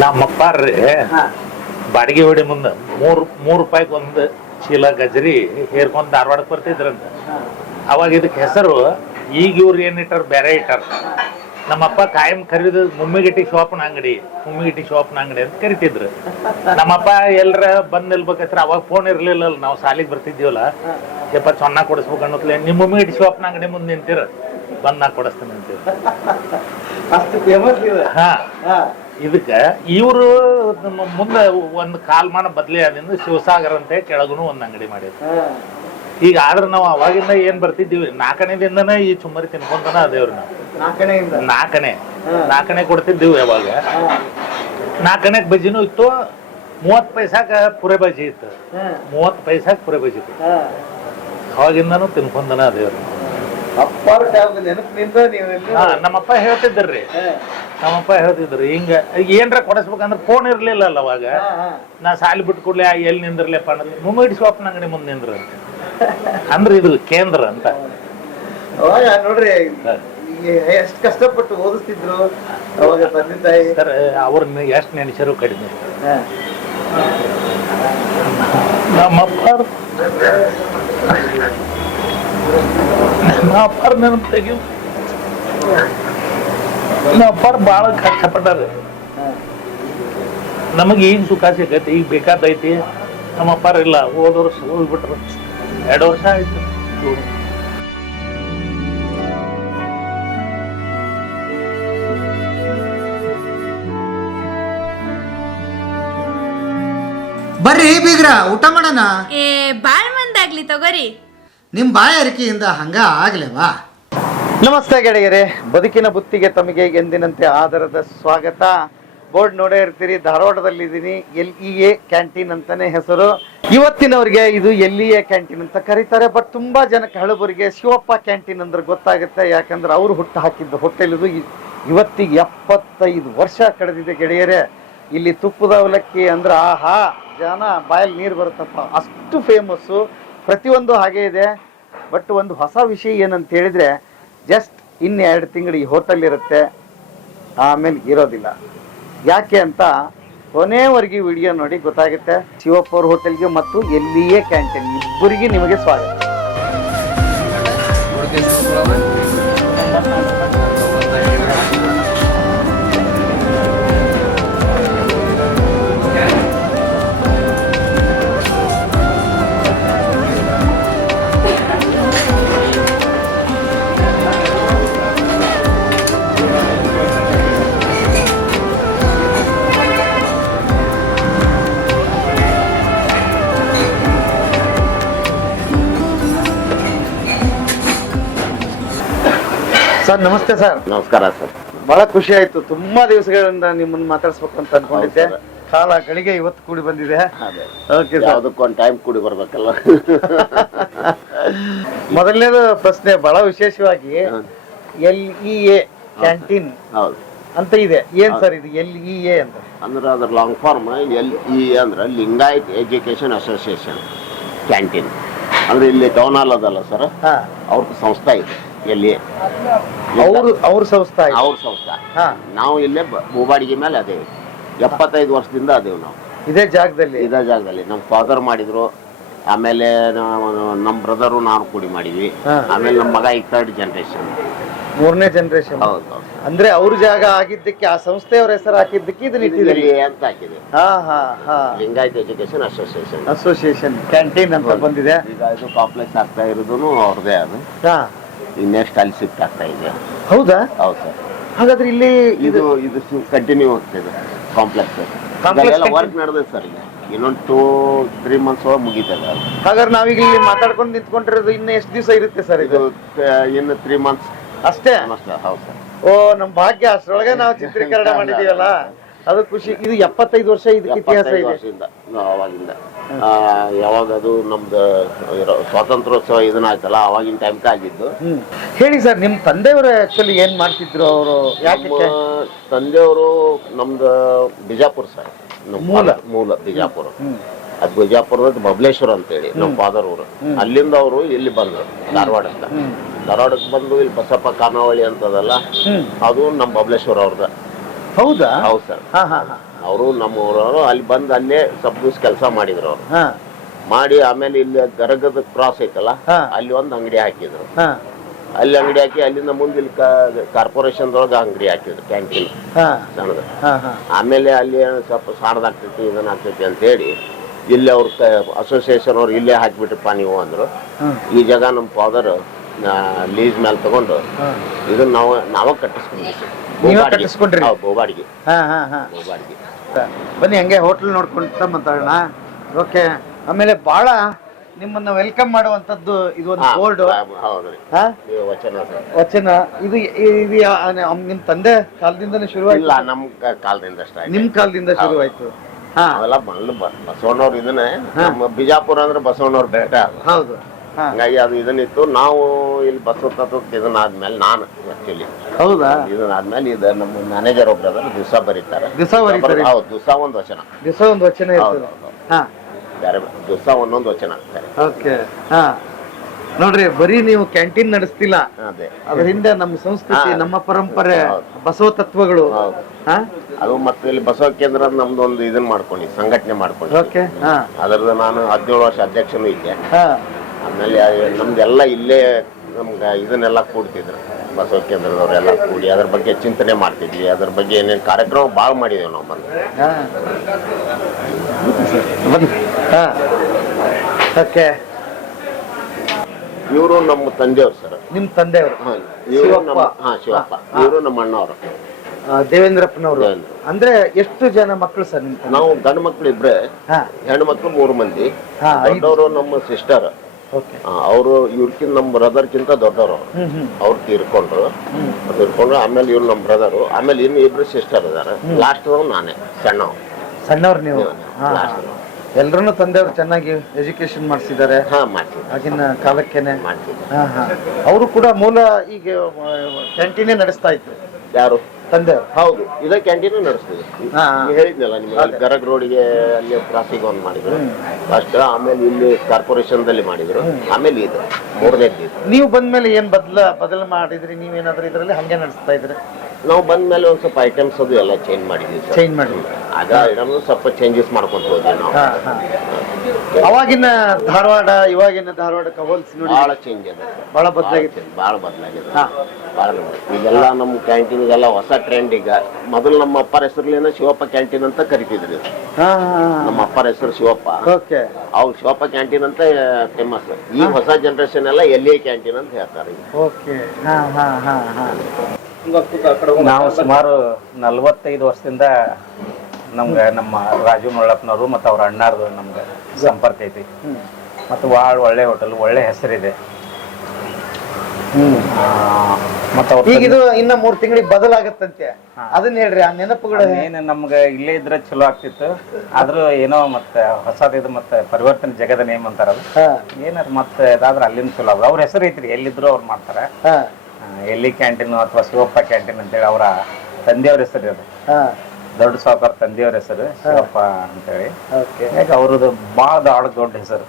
ನಮ್ಮಪ್ಪಾರ್ರಿ ಬಾಡಿಗೆ ಹೊಡಿ ಮುಂದ ಮೂರು ರೂಪಾಯಿಗೆ ಒಂದು ಚೀಲ ಗಜರಿ ಹೇರ್ಕೊಂಡ್ ಧಾರವಾಡಕ್ಕೆ ಬರ್ತಿದ್ರಂತ. ಅವಾಗ ಇದಕ್ಕೆ ಹೆಸರು ಈಗ ಇವ್ರು ಏನಿಟ್ಟಾರ ಬೇರೆ ಇಟ್ಟಾರ. ನಮ್ಮಪ್ಪ ಕಾಯಂ ಖರೀದು ಮುಮ್ಮಿಗಿಟ್ಟಿ ಶಾಪ್ನ ಅಂಗಡಿ ಅಂತ ಕರಿತಿದ್ರು. ನಮ್ಮಪ್ಪ ಎಲ್ರ ಬಂದ್ ನಿಲ್ಬೇಕತ್ರ ಅವಾಗ ಫೋನ್ ಇರ್ಲಿಲ್ಲ, ನಾವು ಸಾಲಿಗೆ ಬರ್ತಿದ್ದೀವಲ್ಲ, ಯಪ್ಪ ಚೊನ್ನ ಕೊಡಿಸ್ಬೇಕು ಅನ್ನೋತ್ಲೆ ನಿಮ್ಮ ಮುಮ್ಮಿಗಿಟ್ಟಿ ಶಾಪ್ನ ಅಂಗಡಿ ಮುಂದೆ ನಿಂತಿರ, ಬಂದ್ ನಾ ಕೊಡಿಸ್ತೇನೆ ಅಂತೀರ. ಹಾ, ಇದಕ್ಕ ಇವರು ಮುಂದೆ ಒಂದು ಕಾಲ್ಮಾನ ಬದ್ಲಿ ಆದಿಂದ ಶಿವಸಾಗರ್ ಅಂತ ಕೆಳಗುನು ಒಂದ್ ಅಂಗಡಿ ಮಾಡಿದ್ರು. ಈಗ ಆದ್ರೆ ನಾವು ಅವಾಗಿಂದ ಏನ್ ಬರ್ತಿದ್ದೀವಿ, ನಾಲ್ಕನೇದಿಂದನೇ ಈ ಚುಮ್ಮರಿ ತಿನ್ಕೊಂತಾನ ಅದೇವ್ರಿ. ನಾವು ನಾಲ್ಕನೇ ಕೊಡ್ತಿದ್ದೀವಿ. ಯಾವಾಗ 4 ಬಜಿನೂ ಇತ್ತು, 30 ಪೈಸಾಕ ಪುರೆ ಬಜಿ ಇತ್ತು, 30 ಪೈಸಾಕ ಪುರೆ ಬಜಿ ಇತ್ತು. ಅವಾಗಿಂದನೂ ತಿನ್ಕೊಂತಾನ ಅದೇವ್ರಿ. ನಮ್ಮಪ್ಪ ಹೇಳ್ತಿದ್ರಿ ಹಿಂಗ ಏನ್ರ ಕೊಡಿಸ್ಬೇಕಂದ್ರೆ ಫೋನ್ ಇರ್ಲಿಲ್ಲ ಅವಾಗ. ನಾ ಸಾಲಿ ಬಿಟ್ಟು ಕೂಡ್ಲೆ ಎಲ್ಲಿ ನಿಂದ್ರಲಿಪ್ಪ ಅಂದ್ರೆ ಮುಮ್ಮಿಡಿ ಶಾಪ್ನ ಅಂಗಡಿ ಮುಂದೆ ನಿಂದ್ರ ಅಂದ್ರೆ ಇದು ಕೇಂದ್ರ ಅಂತ. ನೋಡ್ರಿ ಎಷ್ಟ್ ಕಷ್ಟಪಟ್ಟು ಓದಿಸ್ತಿದ್ರು ಅವಾಗ ತಂದೆ ತಾಯಿ. ಸರ್ ಅವ್ರನ್ನ ಎಷ್ಟ್ ನೆನೆಸರು ಕಡಿಮೆ. ನಮ್ಮಪ್ಪಾರ ನೆನಪು ತೆಗಿ. ನಮ್ಮಪ್ಪಾರ ಬಾಳ ಕಷ್ಟಪಟ್ಟಾರ. ನಮಗೆ ಈಗ ಸುಖ ಸಿಗೈತಿ, ಈಗ ಬೇಕಾದೈತಿ. ನಮ್ಮಪ್ಪಾರ ಇಲ್ಲ, ಹೋದ ವರ್ಷ ಹೋಗ್ಬಿಟ್ರು, 2 ವರ್ಷ ಆಯ್ತು. ಬರ್ರಿ ಬೀಗ್ರ, ಊಟ ಮಾಡೋಣ. ಬಾಳ್ ಮಂದಾಗ್ಲಿ ತಗೋರಿ. ನಿಮ್ ಬಾಯ ಅರಿಕೆಯಿಂದ ಹಂಗ ಆಗ್ಲೇವಾ? ನಮಸ್ತೆ ಗೆಳೆಯರೇ, ಬದುಕಿನ ಬುತ್ತಿಗೆ ತಮಗೆ ಎಂದಿನಂತೆ ಆದರದ ಸ್ವಾಗತ. ಬೋರ್ಡ್ ನೋಡೇ ಇರ್ತೀರಿ, ಧಾರವಾಡದಲ್ಲಿದ್ದೀನಿ. LEA ಕ್ಯಾಂಟೀನ್ ಅಂತಾನೆ ಹೆಸರು. ಇವತ್ತಿನವ್ರಿಗೆ ಇದು LEA ಕ್ಯಾಂಟೀನ್ ಅಂತ ಕರೀತಾರೆ. ಬಟ್ ತುಂಬಾ ಜನಕ್ಕೆ ಹಳಬರಿಗೆ ಶಿವಪ್ಪ ಕ್ಯಾಂಟೀನ್ ಅಂದ್ರೆ ಗೊತ್ತಾಗುತ್ತೆ. ಯಾಕಂದ್ರೆ ಅವ್ರು ಹುಟ್ಟು ಹಾಕಿದ್ದು ಹೋಟೆಲ್ ಇದು. ಇವತ್ತಿಗೆ 75 ವರ್ಷ ಕಳೆದಿದೆ ಗೆಳೆಯರೇ. ಇಲ್ಲಿ ತುಪ್ಪದ ಅವಲಕ್ಕಿ ಅಂದ್ರೆ ಆಹಾ, ಜನ ಬಾಯಲ್ಲಿ ನೀರು ಬರುತ್ತಪ್ಪ, ಅಷ್ಟು ಫೇಮಸ್ಸು. ಪ್ರತಿಯೊಂದು ಹಾಗೆ ಇದೆ. ಬಟ್ ಒಂದು ಹೊಸ ವಿಷಯ ಏನಂತ ಹೇಳಿದ್ರೆ, ಜಸ್ಟ್ 2 ತಿಂಗಳು ಈ ಹೋಟೆಲ್ ಇರುತ್ತೆ, ಆಮೇಲೆ ಇರೋದಿಲ್ಲ. ಯಾಕೆ ಅಂತ ಕೊನೆವರೆಗೆ ವಿಡಿಯೋ ನೋಡಿ ಗೊತ್ತಾಗುತ್ತೆ. ಶಿವಪ್ಪ ಅವ್ರ ಹೋಟೆಲ್ಗೆ ಮತ್ತು LEA ಕ್ಯಾಂಟೀನ್ ಇಬ್ಬರಿಗೆ ನಿಮಗೆ ಸ್ವಾಗತ. ಸರ್ ನಮಸ್ತೆ. ಸರ್ ನಮಸ್ಕಾರ ಸರ್. ಬಹಳ ಖುಷಿ ಆಯ್ತು. ತುಂಬಾ ದಿವಸಗಳಿಂದ ನಿಮ್ಮನ್ನ ಮಾತಾಡ್ಸ್ಬೇಕು ಅಂತ ಅನ್ಕೊಂಡಿದ್ದೆ. ಕಾಲ ಗಳಿಗೆ ಇವತ್ತು ಕೂಡಿ ಬಂದಿದೆ. ಅದಕ್ಕೊಂದು ಟೈಮ್ ಕೂಡಿ ಬರ್ಬೇಕಲ್ಲ. ಮೊದಲನೇದು ಪ್ರಶ್ನೆ ಬಹಳ ವಿಶೇಷವಾಗಿ, LEA ಕ್ಯಾಂಟೀನ್ ಅಂತ ಇದೆ. ಏನ್ ಸರ್ ಇದು LEA ಅಂತ? ಅಂದ್ರೆ ಅದ್ರ ಲಾಂಗ್ ಫಾರ್ಮ್ LEA ಅಂದ್ರೆ ಲಿಂಗಾಯತ್ ಎಜುಕೇಶನ್ ಅಸೋಸಿಯೇಷನ್ ಕ್ಯಾಂಟೀನ್. ಅಂದ್ರೆ ಇಲ್ಲಿ ಟೌನ್ ಹಾಲ್ ಅದಲ್ಲ ಸರ್, ಅವ್ರ ಸಂಸ್ಥೆ ಇದೆ LEA. ಅವ್ರ ಸಂಸ್ಥೆ. ನಾವು ಇಲ್ಲೇ ಭೂಬಾಡಿಗೆ ಮೇಲೆ ಅದೇವಿ. 75 ವರ್ಷದಿಂದ ಅದೇವು ನಾವು ಇದೇ ಜಾಗದಲ್ಲಿ. ನಮ್ಮ ಫಾದರ್ ಮಾಡಿದ್ರು, ಆಮೇಲೆ ನಮ್ಮ ಬ್ರದರು ನಾನು ಕೂಡಿ ಮಾಡಿದ್ವಿ. ಆಮೇಲೆ ನಮ್ಮ ಮಗ ಈ 3rd ಜನರೇಷನ್, 3ನೇ ಜನರೇಷನ್. ಹೌದು. ಅಂದ್ರೆ ಅವ್ರ ಜಾಗ ಆಗಿದ್ದಕ್ಕೆ, ಆ ಸಂಸ್ಥೆಯವ್ರ ಹೆಸರು ಹಾಕಿದ್ದಕ್ಕೆ ಇದನ್ನ ಇಟ್ಟಿದ್ದೀರಿ ಅಂತ ಹಾಕಿದೆ. ಲಿಂಗಾಯತ್ ಎಜುಕೇಶನ್ ಅಸೋಸಿಯೇಷನ್ ಕ್ಯಾಂಟೀನ್ ಅಂತ ಬಂದಿದೆ. ಈಗ ಇದು ಕಾಂಪ್ಲೆಕ್ಸ್ ಆಗ್ತಾ ಇರೋದು ಅವ್ರದೇ. ಅದು ನೆಕ್ಸ್ಟ್ ಅಲ್ಲಿ ಶಿಫ್ಟ್ ಆಗ್ತಾ ಇದೆ. ಹೌದಾ? ಹೌದು ಸರ್. ಹಾಗಾದ್ರೆ ಇಲ್ಲಿ ಇದು ಕಂಟಿನ್ಯೂ ಆಗ್ತಿದೆ ಕಾಂಪ್ಲೆಕ್ಸ್. ವರ್ಕ್ ನಡೆದಿದೆ ಸರ್. ಈಗ ಇನ್ನೊಂದು 2-3 ಮಂತ್ಸ್ ಒಳಗೆ ಮುಗಿತದೆ. ಹಾಗಾದ್ರೆ ನಾವೀಗ ಇಲ್ಲಿ ಮಾತಾಡ್ಕೊಂಡು ನಿಂತ್ಕೊಂಡಿರೋದು ಇನ್ನು ಎಷ್ಟು ದಿವಸ ಇರುತ್ತೆ ಸರ್? ಇದು ಇನ್ನು 3 ಮಂತ್ಸ್ ಅಷ್ಟೇ. ಹೌದು ಸರ್. ಓ, ನಮ್ ಭಾಗ್ಯ. ಅಷ್ಟರೊಳಗೆ ನಾವು ಚಿತ್ರೀಕರಣ ಮಾಡಿದೀವಲ್ಲ, ಅದು ಖುಷಿ. ಇದು 75 ವರ್ಷ ಇದಕ್ಕೆ ಇತಿಹಾಸ ಇದೆ. ಅವಾಗಿಂದ ಯಾವಾಗ ಅದು ನಮ್ದು ಸ್ವಾತಂತ್ರ್ಯೋತ್ಸವ ಇದನ್ನ ಆಯ್ತಲ್ಲ, ಅವಾಗಿನ ಟೈಮ್ಗೆ ಆಗಿದ್ದು. ಹೇಳಿ ಸರ್, ನಿಮ್ ತಂದೆಯವರು ಆಕ್ಚುಲಿ ಏನ್ ಮಾಡ್ತಿದ್ರು? ಅವರು ಯಾಕೆ? ತಂದೆಯವರು ನಮ್ದು ಬಿಜಾಪುರ ಸರ್. ಮೂಲ ಬಿಜಾಪುರ. ಅದು ಬಿಜಾಪುರದ ಬಬಲೇಶ್ವರ ಅಂತೇಳಿ ನಮ್ಮ ಫಾದರ್ ಊರು. ಅಲ್ಲಿಂದ ಅವರು ಇಲ್ಲಿ ಬಂದರು ಧಾರವಾಡಕ್ಕೆ ಬಂದು ಇಲ್ಲಿ ಬಸಪ್ಪ ಖಾನಾವಳಿ ಅಂತದಲ್ಲ, ಅದು ನಮ್ಮ ಬಬಲೇಶ್ವರ ಅವ್ರದ. ಹೌದಾ? ಹೌದು ಸರ್. ಹಾ ಹಾ ಹಾ ಅವರು ನಮ್ಮೂರವರು ಅಲ್ಲಿ ಬಂದು ಅಲ್ಲೇ ಸ್ವಲ್ಪ ದಿವಸ ಕೆಲಸ ಮಾಡಿದ್ರು ಅವ್ರು. ಹಾ ಮಾಡಿ ಆಮೇಲೆ ಇಲ್ಲಿ ಗರಗದ ಕ್ರಾಸ್ ಐತಲ್ಲ, ಹಾ. ಅಲ್ಲಿ ಒಂದು ಅಂಗಡಿ ಹಾಕಿದ್ರು. ಹಾ ಅಲ್ಲಿ ಅಂಗಡಿ ಹಾಕಿ ಅಲ್ಲಿಂದ ಮುಂದೆ ಇಲ್ಲಿ ಕಾರ್ಪೊರೇಷನ್ದೊಳಗೆ ಅಂಗಡಿ ಹಾಕಿದ್ರು, ಕ್ಯಾಂಟೀನ್ ಹಾ ಸಣ್ಣದು. ಹಾ ಹಾ ಆಮೇಲೆ ಅಲ್ಲಿ ಸ್ವಲ್ಪ ಸಾಣದಾಗ್ತೈತಿ ಇದನ್ನಾಗ್ತೈತಿ ಅಂತ ಹೇಳಿ ಇಲ್ಲಿ ಅವ್ರ ಅಸೋಸಿಯೇಷನ್ ಅವ್ರು ಇಲ್ಲೇ ಹಾಕಿಬಿಟ್ರಪ್ಪ ನೀವು ಅಂದ್ರು. ಈ ಜಾಗ ನಮ್ಮ ಫಾದರ್ ಲೀಸ್ ಮೇಲೆ ತಗೊಂಡು ಇದನ್ನ ನಾವೇ ಕಟ್ಟಿಸ್ಕೊಂಡ್ರಿ. ಬೋಬಾಡಿಗೆ. ಹಾ ಹಾ ಹಾ ಬೋಬಾಡಿಗೆ. ಬನ್ನಿ ಹಂಗೆ ಹೋಟ್ಲ್ ನೋಡ್ಕೊಂತ ಮಾತಾಡೋಣ. ಓಕೆ. ಆಮೇಲೆ ಬಹಳ ನಿಮ್ಮನ್ನ ವೆಲ್ಕಮ್ ಮಾಡುವಂತದ್ದು ಇದು ಒಂದು ಬೋರ್ಡ್. ಹೌದ್ರಿ. ವಚನ ಸರ್. ವಚನ ಇದು ಇದು ನಿಮ್ ತಂದೆ ಕಾಲದಿಂದನೇ ಶುರುವಾಯ್ತು? ಇಲ್ಲ, ನಮ್ ಕಾಲದಿಂದ ಸ್ಟಾರ್ಟ್. ನಿಮ್ ಕಾಲದಿಂದ ಶುರುವಾಯ್ತು? ಹಾ. ಅವೆಲ್ಲ ಬಸವಣ್ಣವ್ರು ಇದನ್ನೇ, ನಮ್ಮ ಬಿಜಾಪುರ ಅಂದ್ರೆ ಬಸವಣ್ಣವ್ರ ಬೆಟ್ಟ. ಹೌದು. ಹಂಗಾಗಿ ಅದು ಇದನ್ನಿತ್ತು. ನಾವು ಇಲ್ಲಿ ಬಸವ ತತ್ವಕ್ಕೆ ಇದನ್ನಾದ್ಮೇಲೆ ನಾನು ಆಕ್ಚುಲಿ. ಹೌದಾ? ಇದನ್ನಾದ್ಮೇಲೆ ಇದು ನಮ್ಮ ಮ್ಯಾನೇಜರ್ ಒಬ್ಬರ ದಿವಸ ಬರೀತಾರೆ. ಹೌದು, ದಿವಸ ಒಂದು ವಚನ. ದಿವಸ ಒಂದು ವಚನ ಇರ್ತದೆ. ಹಾ. ಬೇರೆ ದಿವಸ ಒಂದೊಂದು ವಚನ. ಓಕೆ. ಹಾ. ನೋಡ್ರಿ, ಬರೀ ನೀವು ಕ್ಯಾಂಟೀನ್ ನಡೆಸ್ತಿಲ್ಲ, ಅದೇ ಅದ್ರ ಹಿಂದೆ ನಮ್ಮ ಸಂಸ್ಕೃತಿ, ನಮ್ಮ ಪರಂಪರೆ, ಬಸವ ತತ್ವಗಳು. ಅದು ಮತ್ತೆ ಇಲ್ಲಿ ಬಸವ ಕೇಂದ್ರ ನಮ್ದೊಂದು ಇದನ್ನ ಮಾಡ್ಕೊಂಡು ಸಂಘಟನೆ ಮಾಡ್ಕೊಂಡು. ಓಕೆ. ಅದರದ್ದು ನಾನು 17 ವರ್ಷ ಅಧ್ಯಕ್ಷನೂ ಇದ್ದೆ. ಆಮೇಲೆ ನಮ್ದೆಲ್ಲ ಇಲ್ಲೇ ನಮ್ಗೆ ಇದನ್ನೆಲ್ಲ ಕೂಡ್ತಿದ್ರು, ಬಸವ ಕೇಂದ್ರದವ್ರೆಲ್ಲ ಕೂಡಿ ಅದ್ರ ಬಗ್ಗೆ ಚಿಂತನೆ ಮಾಡ್ತಿದ್ವಿ. ಅದ್ರ ಬಗ್ಗೆ ಏನೇನು ಕಾರ್ಯಕ್ರಮ ಭಾಳ ಮಾಡಿದೇವೆ ನಾವು ಬಂದು. ಓಕೆ. ಇವರು ನಮ್ಮ ತಂದೆಯವ್ರು ಸರ್. ನಿಮ್ ತಂದೆಯವರು? ಶಿವಪ್ಪ. ಇವರು ನಮ್ಮ ಅಣ್ಣವರು ದೇವೇಂದ್ರಪ್ಪನವರು. ಅಂದ್ರೆ ಎಷ್ಟು ಜನ ಮಕ್ಕಳು ಸರ್ ನಿಮ್? ನಾವು ಗಂಡು ಮಕ್ಳು ಇಬ್ರೆ, ಹೆಣ್ಣು ಮಕ್ಳು 3 ಮಂದಿ. ದೊಡ್ಡವರು ನಮ್ಮ ಸಿಸ್ಟರ್. ಅವರು ಇವ್ರಕ್ಕಿಂತ ನಮ್ಮ ಬ್ರದರ್ಕಿಂತ ದೊಡ್ಡವರು. ಅವ್ರು ತೀರ್ಕೊಂಡ್ರು. ಆಮೇಲೆ ಇವ್ರು ನಮ್ಮ ಬ್ರದರು. ಆಮೇಲೆ ಇನ್ನು 2 ಸಿಸ್ಟರ್ ಇದಾರೆ. ಲಾಸ್ಟ್ ನಾನೇ ಸಣ್ಣವ್ರು ನೀವು. ಎಲ್ರೂ ತಂದೆಯವರು ಚೆನ್ನಾಗಿ ಎಜುಕೇಶನ್ ಮಾಡಿಸಿದ್ದಾರೆ ಆಗಿನ ಕಾಲಕ್ಕೇನೆ. ಅವರು ಕೂಡ ಮೂಲ ಈಗ ಕ್ಯಾಂಟೀನೇ ನಡೆಸ್ತಾ ಇದ್ರು. ಯಾರು? ತಂದೆಯವರು. ಹೌದು, ಇದೇ ಕ್ಯಾಂಟೀನ್ ನಡೆಸ್ತೀವಿ. ಹೇಳಿದ್ನಲ್ಲ ನಿಮ್ಗೆ, ಗರಗ್ ರೋಡಿಗೆ ಅಲ್ಲಿ ಕ್ರಾಸಿಗೆ ಒಂದು ಮಾಡಿದ್ರು ಫಸ್ಟ್. ಆಮೇಲೆ ಇಲ್ಲಿ ಕಾರ್ಪೊರೇಷನ್ದಲ್ಲಿ ಮಾಡಿದ್ರು. ಆಮೇಲೆ ಇದು 3ನೇದ್ದು. ನೀವು ಬಂದ್ಮೇಲೆ ಏನ್ ಬದಲು ಮಾಡಿದ್ರಿ? ನೀವೇನಾದ್ರೂ ಇದ್ರಲ್ಲಿ ಹಂಗೆ ನಡೆಸ್ತಾ ಇದ್ರಿ? ನಾವು ಬಂದ್ಮೇಲೆ ಒಂದ್ ಸ್ವಲ್ಪ ಐಟಮ್ಸ್ ಅದು ಎಲ್ಲ ಚೇಂಜ್ ಮಾಡಿದ್ವಿ. ಚೇಂಜ್ ಮಾಡಿ ಆಗ ಐಟಮ್ ಸ್ವಲ್ಪ ಚೇಂಜಸ್ ಮಾಡ್ಕೊಂತ ಹೋದ್ವಿ ನಾವು. ಅವಾಗಿನ ಧಾರವಾಡ ಇವಾಗಿನ ಧಾರವಾಡಕ್ಕೆ ಹೋಲಿಸಿ ನೋಡಿ ಬಹಳ ಚೇಂಜ್ ಇದೆ, ಬಹಳ ಬದಲಾಗಿದೆ. ಬಹಳ ಬದಲಾಗಿದೆ. ಈಗೆಲ್ಲ ನಮ್ಮ ಕ್ಯಾಂಟೀನ್ಗೆಲ್ಲ ಹೊಸ ಟ್ರೆಂಡ್. ಈಗ ಮೊದಲು ನಮ್ಮ ಅಪ್ಪರ ಹೆಸರ್ಲೇನ ಶಿವಪ್ಪ ಕ್ಯಾಂಟೀನ್ ಅಂತ ಕರಿತಿದ್ರಿ. ನಮ್ಮ ಅಪ್ಪರ ಹೆಸರು ಶಿವಪ್ಪ. ಅವ್ರು ಶಿವಪ್ಪ ಕ್ಯಾಂಟೀನ್ ಅಂತ ಫೇಮಸ್. ಈ ಹೊಸ ಜನರೇಷನ್ ಎಲ್ಲ LA ಕ್ಯಾಂಟೀನ್ ಅಂತ ಹೇಳ್ತಾರೆ. ನಾವು ಸುಮಾರು 45 ವರ್ಷದಿಂದ ನಮ್ಗೆ ನಮ್ಮ ರಾಜು ಮಳ್ಳಪ್ಪನವರು ಮತ್ತು ಅವ್ರ ಅಣ್ಣಾರ್ದು ನಮ್ಗೆ ಸಂಪರ್ಕ ಐತಿ. ಮತ್ತು ಭಾಳ ಒಳ್ಳೆ ಹೋಟೆಲ್, ಒಳ್ಳೆ ಹೆಸರಿದೆ. ಈಗ ಇದು ಇನ್ನ 3 ತಿಂಗಳಿಗೆ ಬದಲಾಗತ್ತಂತೆ, ಅದನ್ನ ಹೇಳ್ರಿ. ಆ ನೆನಪುಗಳು ಏನು ನಮ್ಗೆ ಇಲ್ಲೇ ಇದ್ರೆ ಚಲೋ ಆಗ್ತಿತ್ತು. ಆದ್ರೂ ಏನೋ ಮತ್ತೆ ಹೊಸದಿದು ಮತ್ತೆ ಪರಿವರ್ತನೆ ಜಗದ ನೇಮ್ ಅಂತಾರದು. ಏನಾರ ಮತ್ತೆ ಇದಾದ್ರೆ ಅಲ್ಲಿಂದ ಚಲೋ ಆಗ. ಅವ್ರ ಹೆಸರು ಐತ್ರಿ, ಎಲ್ಲಿದ್ರು ಅವ್ರು ಮಾಡ್ತಾರೆ. ಎಲ್ಲಿ ಕ್ಯಾಂಟೀನ್ ಅಥವಾ ಶಿವಪ್ಪ ಕ್ಯಾಂಟೀನ್ ಅಂತೇಳಿ ಅವರ ತಂದೆಯವ್ರ ಹೆಸರು ಅದು. ದೊಡ್ಡ ಸಾವುಕಾರ ತಂದೆಯವ್ರ ಹೆಸರು ಶಿವಪ್ಪ ಅಂತೇಳಿ. ಅವ್ರದ್ದು ಭಾಳ ದೊಡ್ಡ ಹೆಸರು.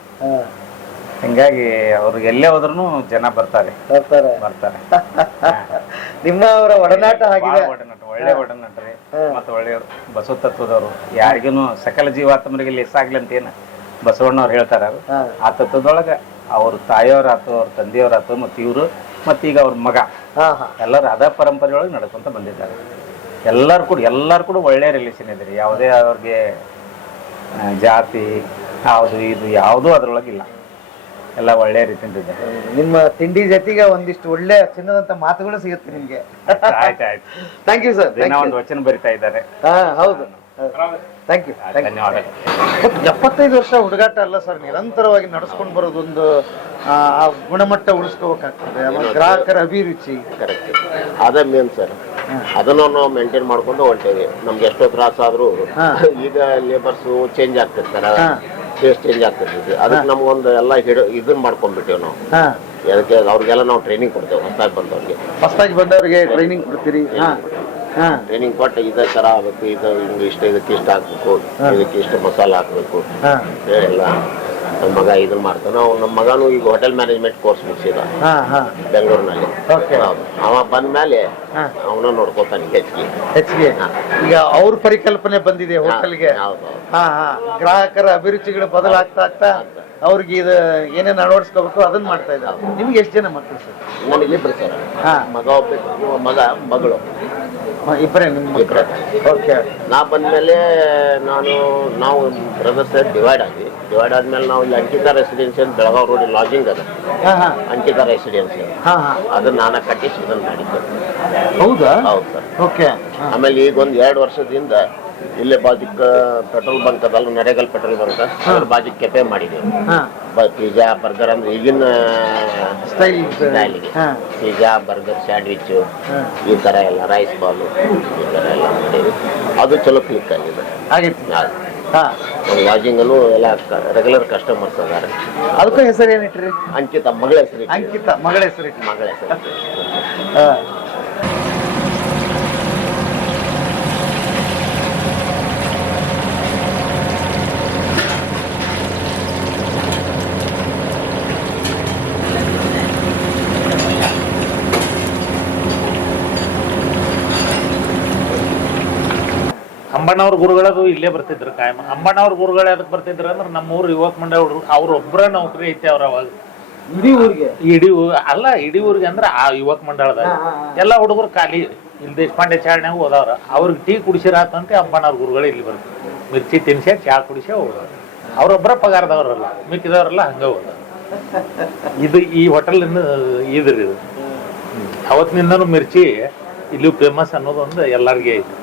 ಹಿಂಗಾಗಿ ಅವ್ರಿಗೆ ಎಲ್ಲೇ ಹೋದ್ರು ಜನ ಬರ್ತಾರೆ. ನಿಮ್ಮ ಅವರ ಒಡನಾಟ ಆಗಿದೆ. ಒಳ್ಳೆ ಒಡನಾಟ್ರಿ. ಮತ್ತೆ ಒಳ್ಳೆಯವರು, ಬಸವ ತತ್ವದವರು. ಯಾರಿಗೂ ಸಕಲ ಜೀವಾತ್ಮರಿಗೆ ಲೆಸ್ಸಾಗ್ಲಿ ಅಂತ ಏನು ಬಸವಣ್ಣವ್ರು ಹೇಳ್ತಾರ. ಆ ತತ್ವದೊಳಗ ಅವ್ರ ತಾಯಿಯವ್ರಾತು, ಅವ್ರ ತಂದೆಯವ್ರಾತು, ಮತ್ತು ಇವರು, ಮತ್ತು ಈಗ ಅವ್ರ ಮಗ, ಎಲ್ಲರೂ ಅದ ಪರಂಪರೆ ಒಳಗೆ ನಡ್ಕೊಂತ ಬಂದಿದ್ದಾರೆ. ಎಲ್ಲರೂ ಕೂಡ ಒಳ್ಳೆ ರಿಲೇಷನ್ ಇದೆ ರೀ. ಯಾವುದೇ ಅವ್ರಿಗೆ ಜಾತಿ ಯಾವುದು ಇದು ಯಾವುದೂ ಅದ್ರೊಳಗಿಲ್ಲ. ಎಲ್ಲ ಒಳ್ಳೆ ರೀತಿಯಿಂದ ಇದೆ. ನಿಮ್ಮ ತಿಂಡಿ ಜೊತೆಗೆ ಒಂದಿಷ್ಟು ಒಳ್ಳೆ ಚಿನ್ನದಂತ ಮಾತುಗಳು ಸಿಗುತ್ತೆ ನಿಮ್ಗೆ. ಆಯ್ತು. Thank you sir. ದಿನ ಒಂದು ವಚನ ಬರಿತಾ ಇದ್ದಾರೆ. ಹೌದು, ಥ್ಯಾಂಕ್ ಯು. ಧನ್ಯವಾದಗಳು. 75 ವರ್ಷ ಹುಡುಗಾಟ ಅಲ್ಲ ಸರ್, ನಿರಂತರವಾಗಿ ನಡೆಸ್ಕೊಂಡು ಬರೋದೊಂದು ಆ ಗುಣಮಟ್ಟ ಉಳಿಸ್ಕೋಬೇಕಾಗ್ತದೆ. ಗ್ರಾಹಕರ ಅಭಿರುಚಿ ಕರೆಕ್ಟ್. ಅದೇ ಮೇನ್ ಸರ್. ಅದನ್ನು ನಾವು ಮೇಂಟೈನ್ ಮಾಡ್ಕೊಂಡು ಹೊಂಟೇವಿ. ನಮ್ಗೆ ಎಷ್ಟೋ ತ್ರಾಸ ಆದ್ರೂ ಈಗ ಲೇಬರ್ಸ್ ಚೇಂಜ್ ಆಗ್ತಿರ್ತಾರೆ, ಟೇಸ್ಟ್ ಚೇಂಜ್ ಆಗ್ತಿರ್ತೈತಿ. ಅದಕ್ಕೆ ನಮ್ಗೊಂದು ಎಲ್ಲ ಇದನ್ನ ಮಾಡ್ಕೊಂಡ್ಬಿಟ್ಟೇವ್ ನಾವು. ಅದಕ್ಕೆ ಅವ್ರಿಗೆಲ್ಲ ನಾವು ಟ್ರೈನಿಂಗ್ ಕೊಡ್ತೇವೆ. ಹೊಸದಾಗಿ ಬಂದವ್ರಿಗೆ ಟ್ರೈನಿಂಗ್ ಕೊಡ್ತೀರಿ. ಟ್ರೈನಿಂಗ್ ಕೊಟ್ಟು ಇದೇ ತರ ಆಗ್ಬೇಕು, ಇದಕ್ಕೆ ಇಷ್ಟ ಹಾಕ್ಬೇಕು, ಇದಕ್ಕೆ ಇಷ್ಟ ಮಸಾಲ ಹಾಕ್ಬೇಕು ಎಲ್ಲ ನಮ್ಮ ಮಗ ಇದನ್ನ ಮಾಡ್ತಾನೆ. ನಮ್ಮ ಮಗನು ಈಗ ಹೋಟೆಲ್ ಮ್ಯಾನೇಜ್ಮೆಂಟ್ ಕೋರ್ಸ್ ಮುಗಿಸಿದ ಹಾ ಹಾ ಬೆಂಗಳೂರಿನಲ್ಲಿ. ಓಕೆ. ಹೌದು. ಅವ ಬಂದ ಮೇಲೆ ಅವನ ನೋಡ್ಕೋತಾನೆ ಹೆಚ್ಚಿಗೆ. ಈಗ ಅವ್ರ ಪರಿಕಲ್ಪನೆ ಬಂದಿದೆ ಹೋಟೆಲ್ಗೆ. ಹೌದು. ಹಾ ಹಾ ಗ್ರಾಹಕರ ಅಭಿರುಚಿಗಳು ಬದಲಾಗ್ತಾ ಆಗ್ತಾ ಅವ್ರಿಗೆ ಇದು ಏನೇನು ಅಳವಡಿಸ್ಕೋಬೇಕು ಅದನ್ನ ಮಾಡ್ತಾ ಇದ್ದಾರೆ. ನಿಮ್ಗೆ ಎಷ್ಟು ಜನ ಮಕ್ಕಳು ಸರ್? ನನಗೆ ಇಬ್ಬರು ಸರ್. ಹಾ. ಮಗ ಮಗ ಮಗಳು ಇಬ್ಬರೇ ನಿಮ್ಮ ಮಕ್ಕಳು? ಓಕೆ. ನಾ ಬಂದ್ಮೇಲೆ ನಾವು ಬ್ರದರ್ಸ್ ಡಿವೈಡ್ ಆದ್ಮೇಲೆ ನಾವು ಇಲ್ಲಿ Ankita residential Belgaum road lodging ಅದ. ಹಾ ಹಾ ಅಂಕಿತಾ ರೆಸಿಡೆನ್ಸಿಯಲ್ ಹಾ ಹಾ ಅದನ್ನ ನಾನು ಕಟ್ಟಿಸಿ ಇದನ್ನ ಮಾಡಿದ್ದೆ. ಹೌದಾ? ಹೌದು ಸರ್. ಓಕೆ. ಆಮೇಲೆ ಈಗ ಒಂದು 2 ವರ್ಷದಿಂದ ಇಲ್ಲೇ ಬಾಜಿಕ್ ಪೆಟ್ರೋಲ್ ಬಂಕ್ ಅದಲ್ಲ, ನರೇಗಲ್ ಪೆಟ್ರೋಲ್ ಬಂಕ್, ಅದ್ರ ಬಾಜಿಕ್ ಕೆಫೆ ಮಾಡಿದ್ದೀವಿ. ಹಾ ಪಿಜ್ಜಾ ಬರ್ಗರ್ ಅಂದ್ರೆ ಈಗಿನ ಸ್ಟೈಲ್ಗೆ. ಹಾ ಪಿಜ್ಜಾ ಬರ್ಗರ್ ಸ್ಯಾಂಡ್ವಿಚ್ ಹಾ ಈ ತರ ಎಲ್ಲ ರೈಸ್ ಬಾಲು ಈ ತರ ಎಲ್ಲ ಮಾಡೀವಿ. ಅದು ಚಲೋ ಕ್ಲಿಕ್ ಆಗಿದೆ. ಆಗಿತ್ತು. ಹಾ ಲಾಜಿಂಗಲ್ಲೂ ಎಲ್ಲ ರೆಗ್ಯುಲರ್ ಕಸ್ಟಮರ್ಸ್ ಅದಾರೆ. ಅದಕ್ಕೂ ಹೆಸರು ಏನಿಟ್ರಿ? ಅಂಕಿತ ಮಗಳ ಹೆಸರು. ಅಂಕಿತ ಮಗಳ ಹೆಸರು. ಮಗಳ ಹೆಸರು. ಹಾ ಅಂಬಣ್ಣವ್ರ ಗುರುಗಳದು ಇಲ್ಲೇ ಬರ್ತಿದ್ರು ಕಾಯಂ. ಅಂಬಣ್ಣವ್ರ ಗುರುಗಳು ಅದಕ್ಕೆ ಬರ್ತಿದ್ರು ಅಂದ್ರೆ ನಮ್ಮೂರು ಯುವಕ ಮಂಡಳ ಅವ್ರೊಬ್ಬರ ನೌಕರಿ ಐತೆ ಅವ್ರ ಅವಾಗ. ಇಡೀ ಊರಿಗೆ ಅಂದ್ರೆ ಆ ಯುವಕ ಮಂಡಳದಾಗ ಎಲ್ಲ ಹುಡುಗರು ಖಾಲಿ ಇಲ್ಲಿ ದೇಶಪಾಂಡೆ ಚಾರ್ನ್ಯಾಗ ಹೋದವ್ರ. ಅವ್ರಿಗೆ ಟೀ ಕುಡಿಸಿರಾತಂತೆ ಅಂಬಣ್ಣವ್ರ ಗುರುಗಳು ಇಲ್ಲಿ ಬರ್ತಾರೆ. ಮಿರ್ಚಿ ತಿನ್ಸೆ ಚಾ ಕುಡಿಸೇ ಹೋಗೋರು. ಅವ್ರೊಬ್ಬರ ಪಗಾರದವ್ರಲ್ಲ, ಮಿಕ್ಕಿದವ್ರೆಲ್ಲ ಹಂಗ ಹೋದ. ಇದು ಈ ಹೋಟೆಲ್ ಇದ್ರಿ ಇದು ಅವತ್ತಿನಿಂದನೂ ಮಿರ್ಚಿ ಇಲ್ಲಿ ಫೇಮಸ್ ಅನ್ನೋದೊಂದು ಎಲ್ಲಾರ್ಗೆ ಐತಿ.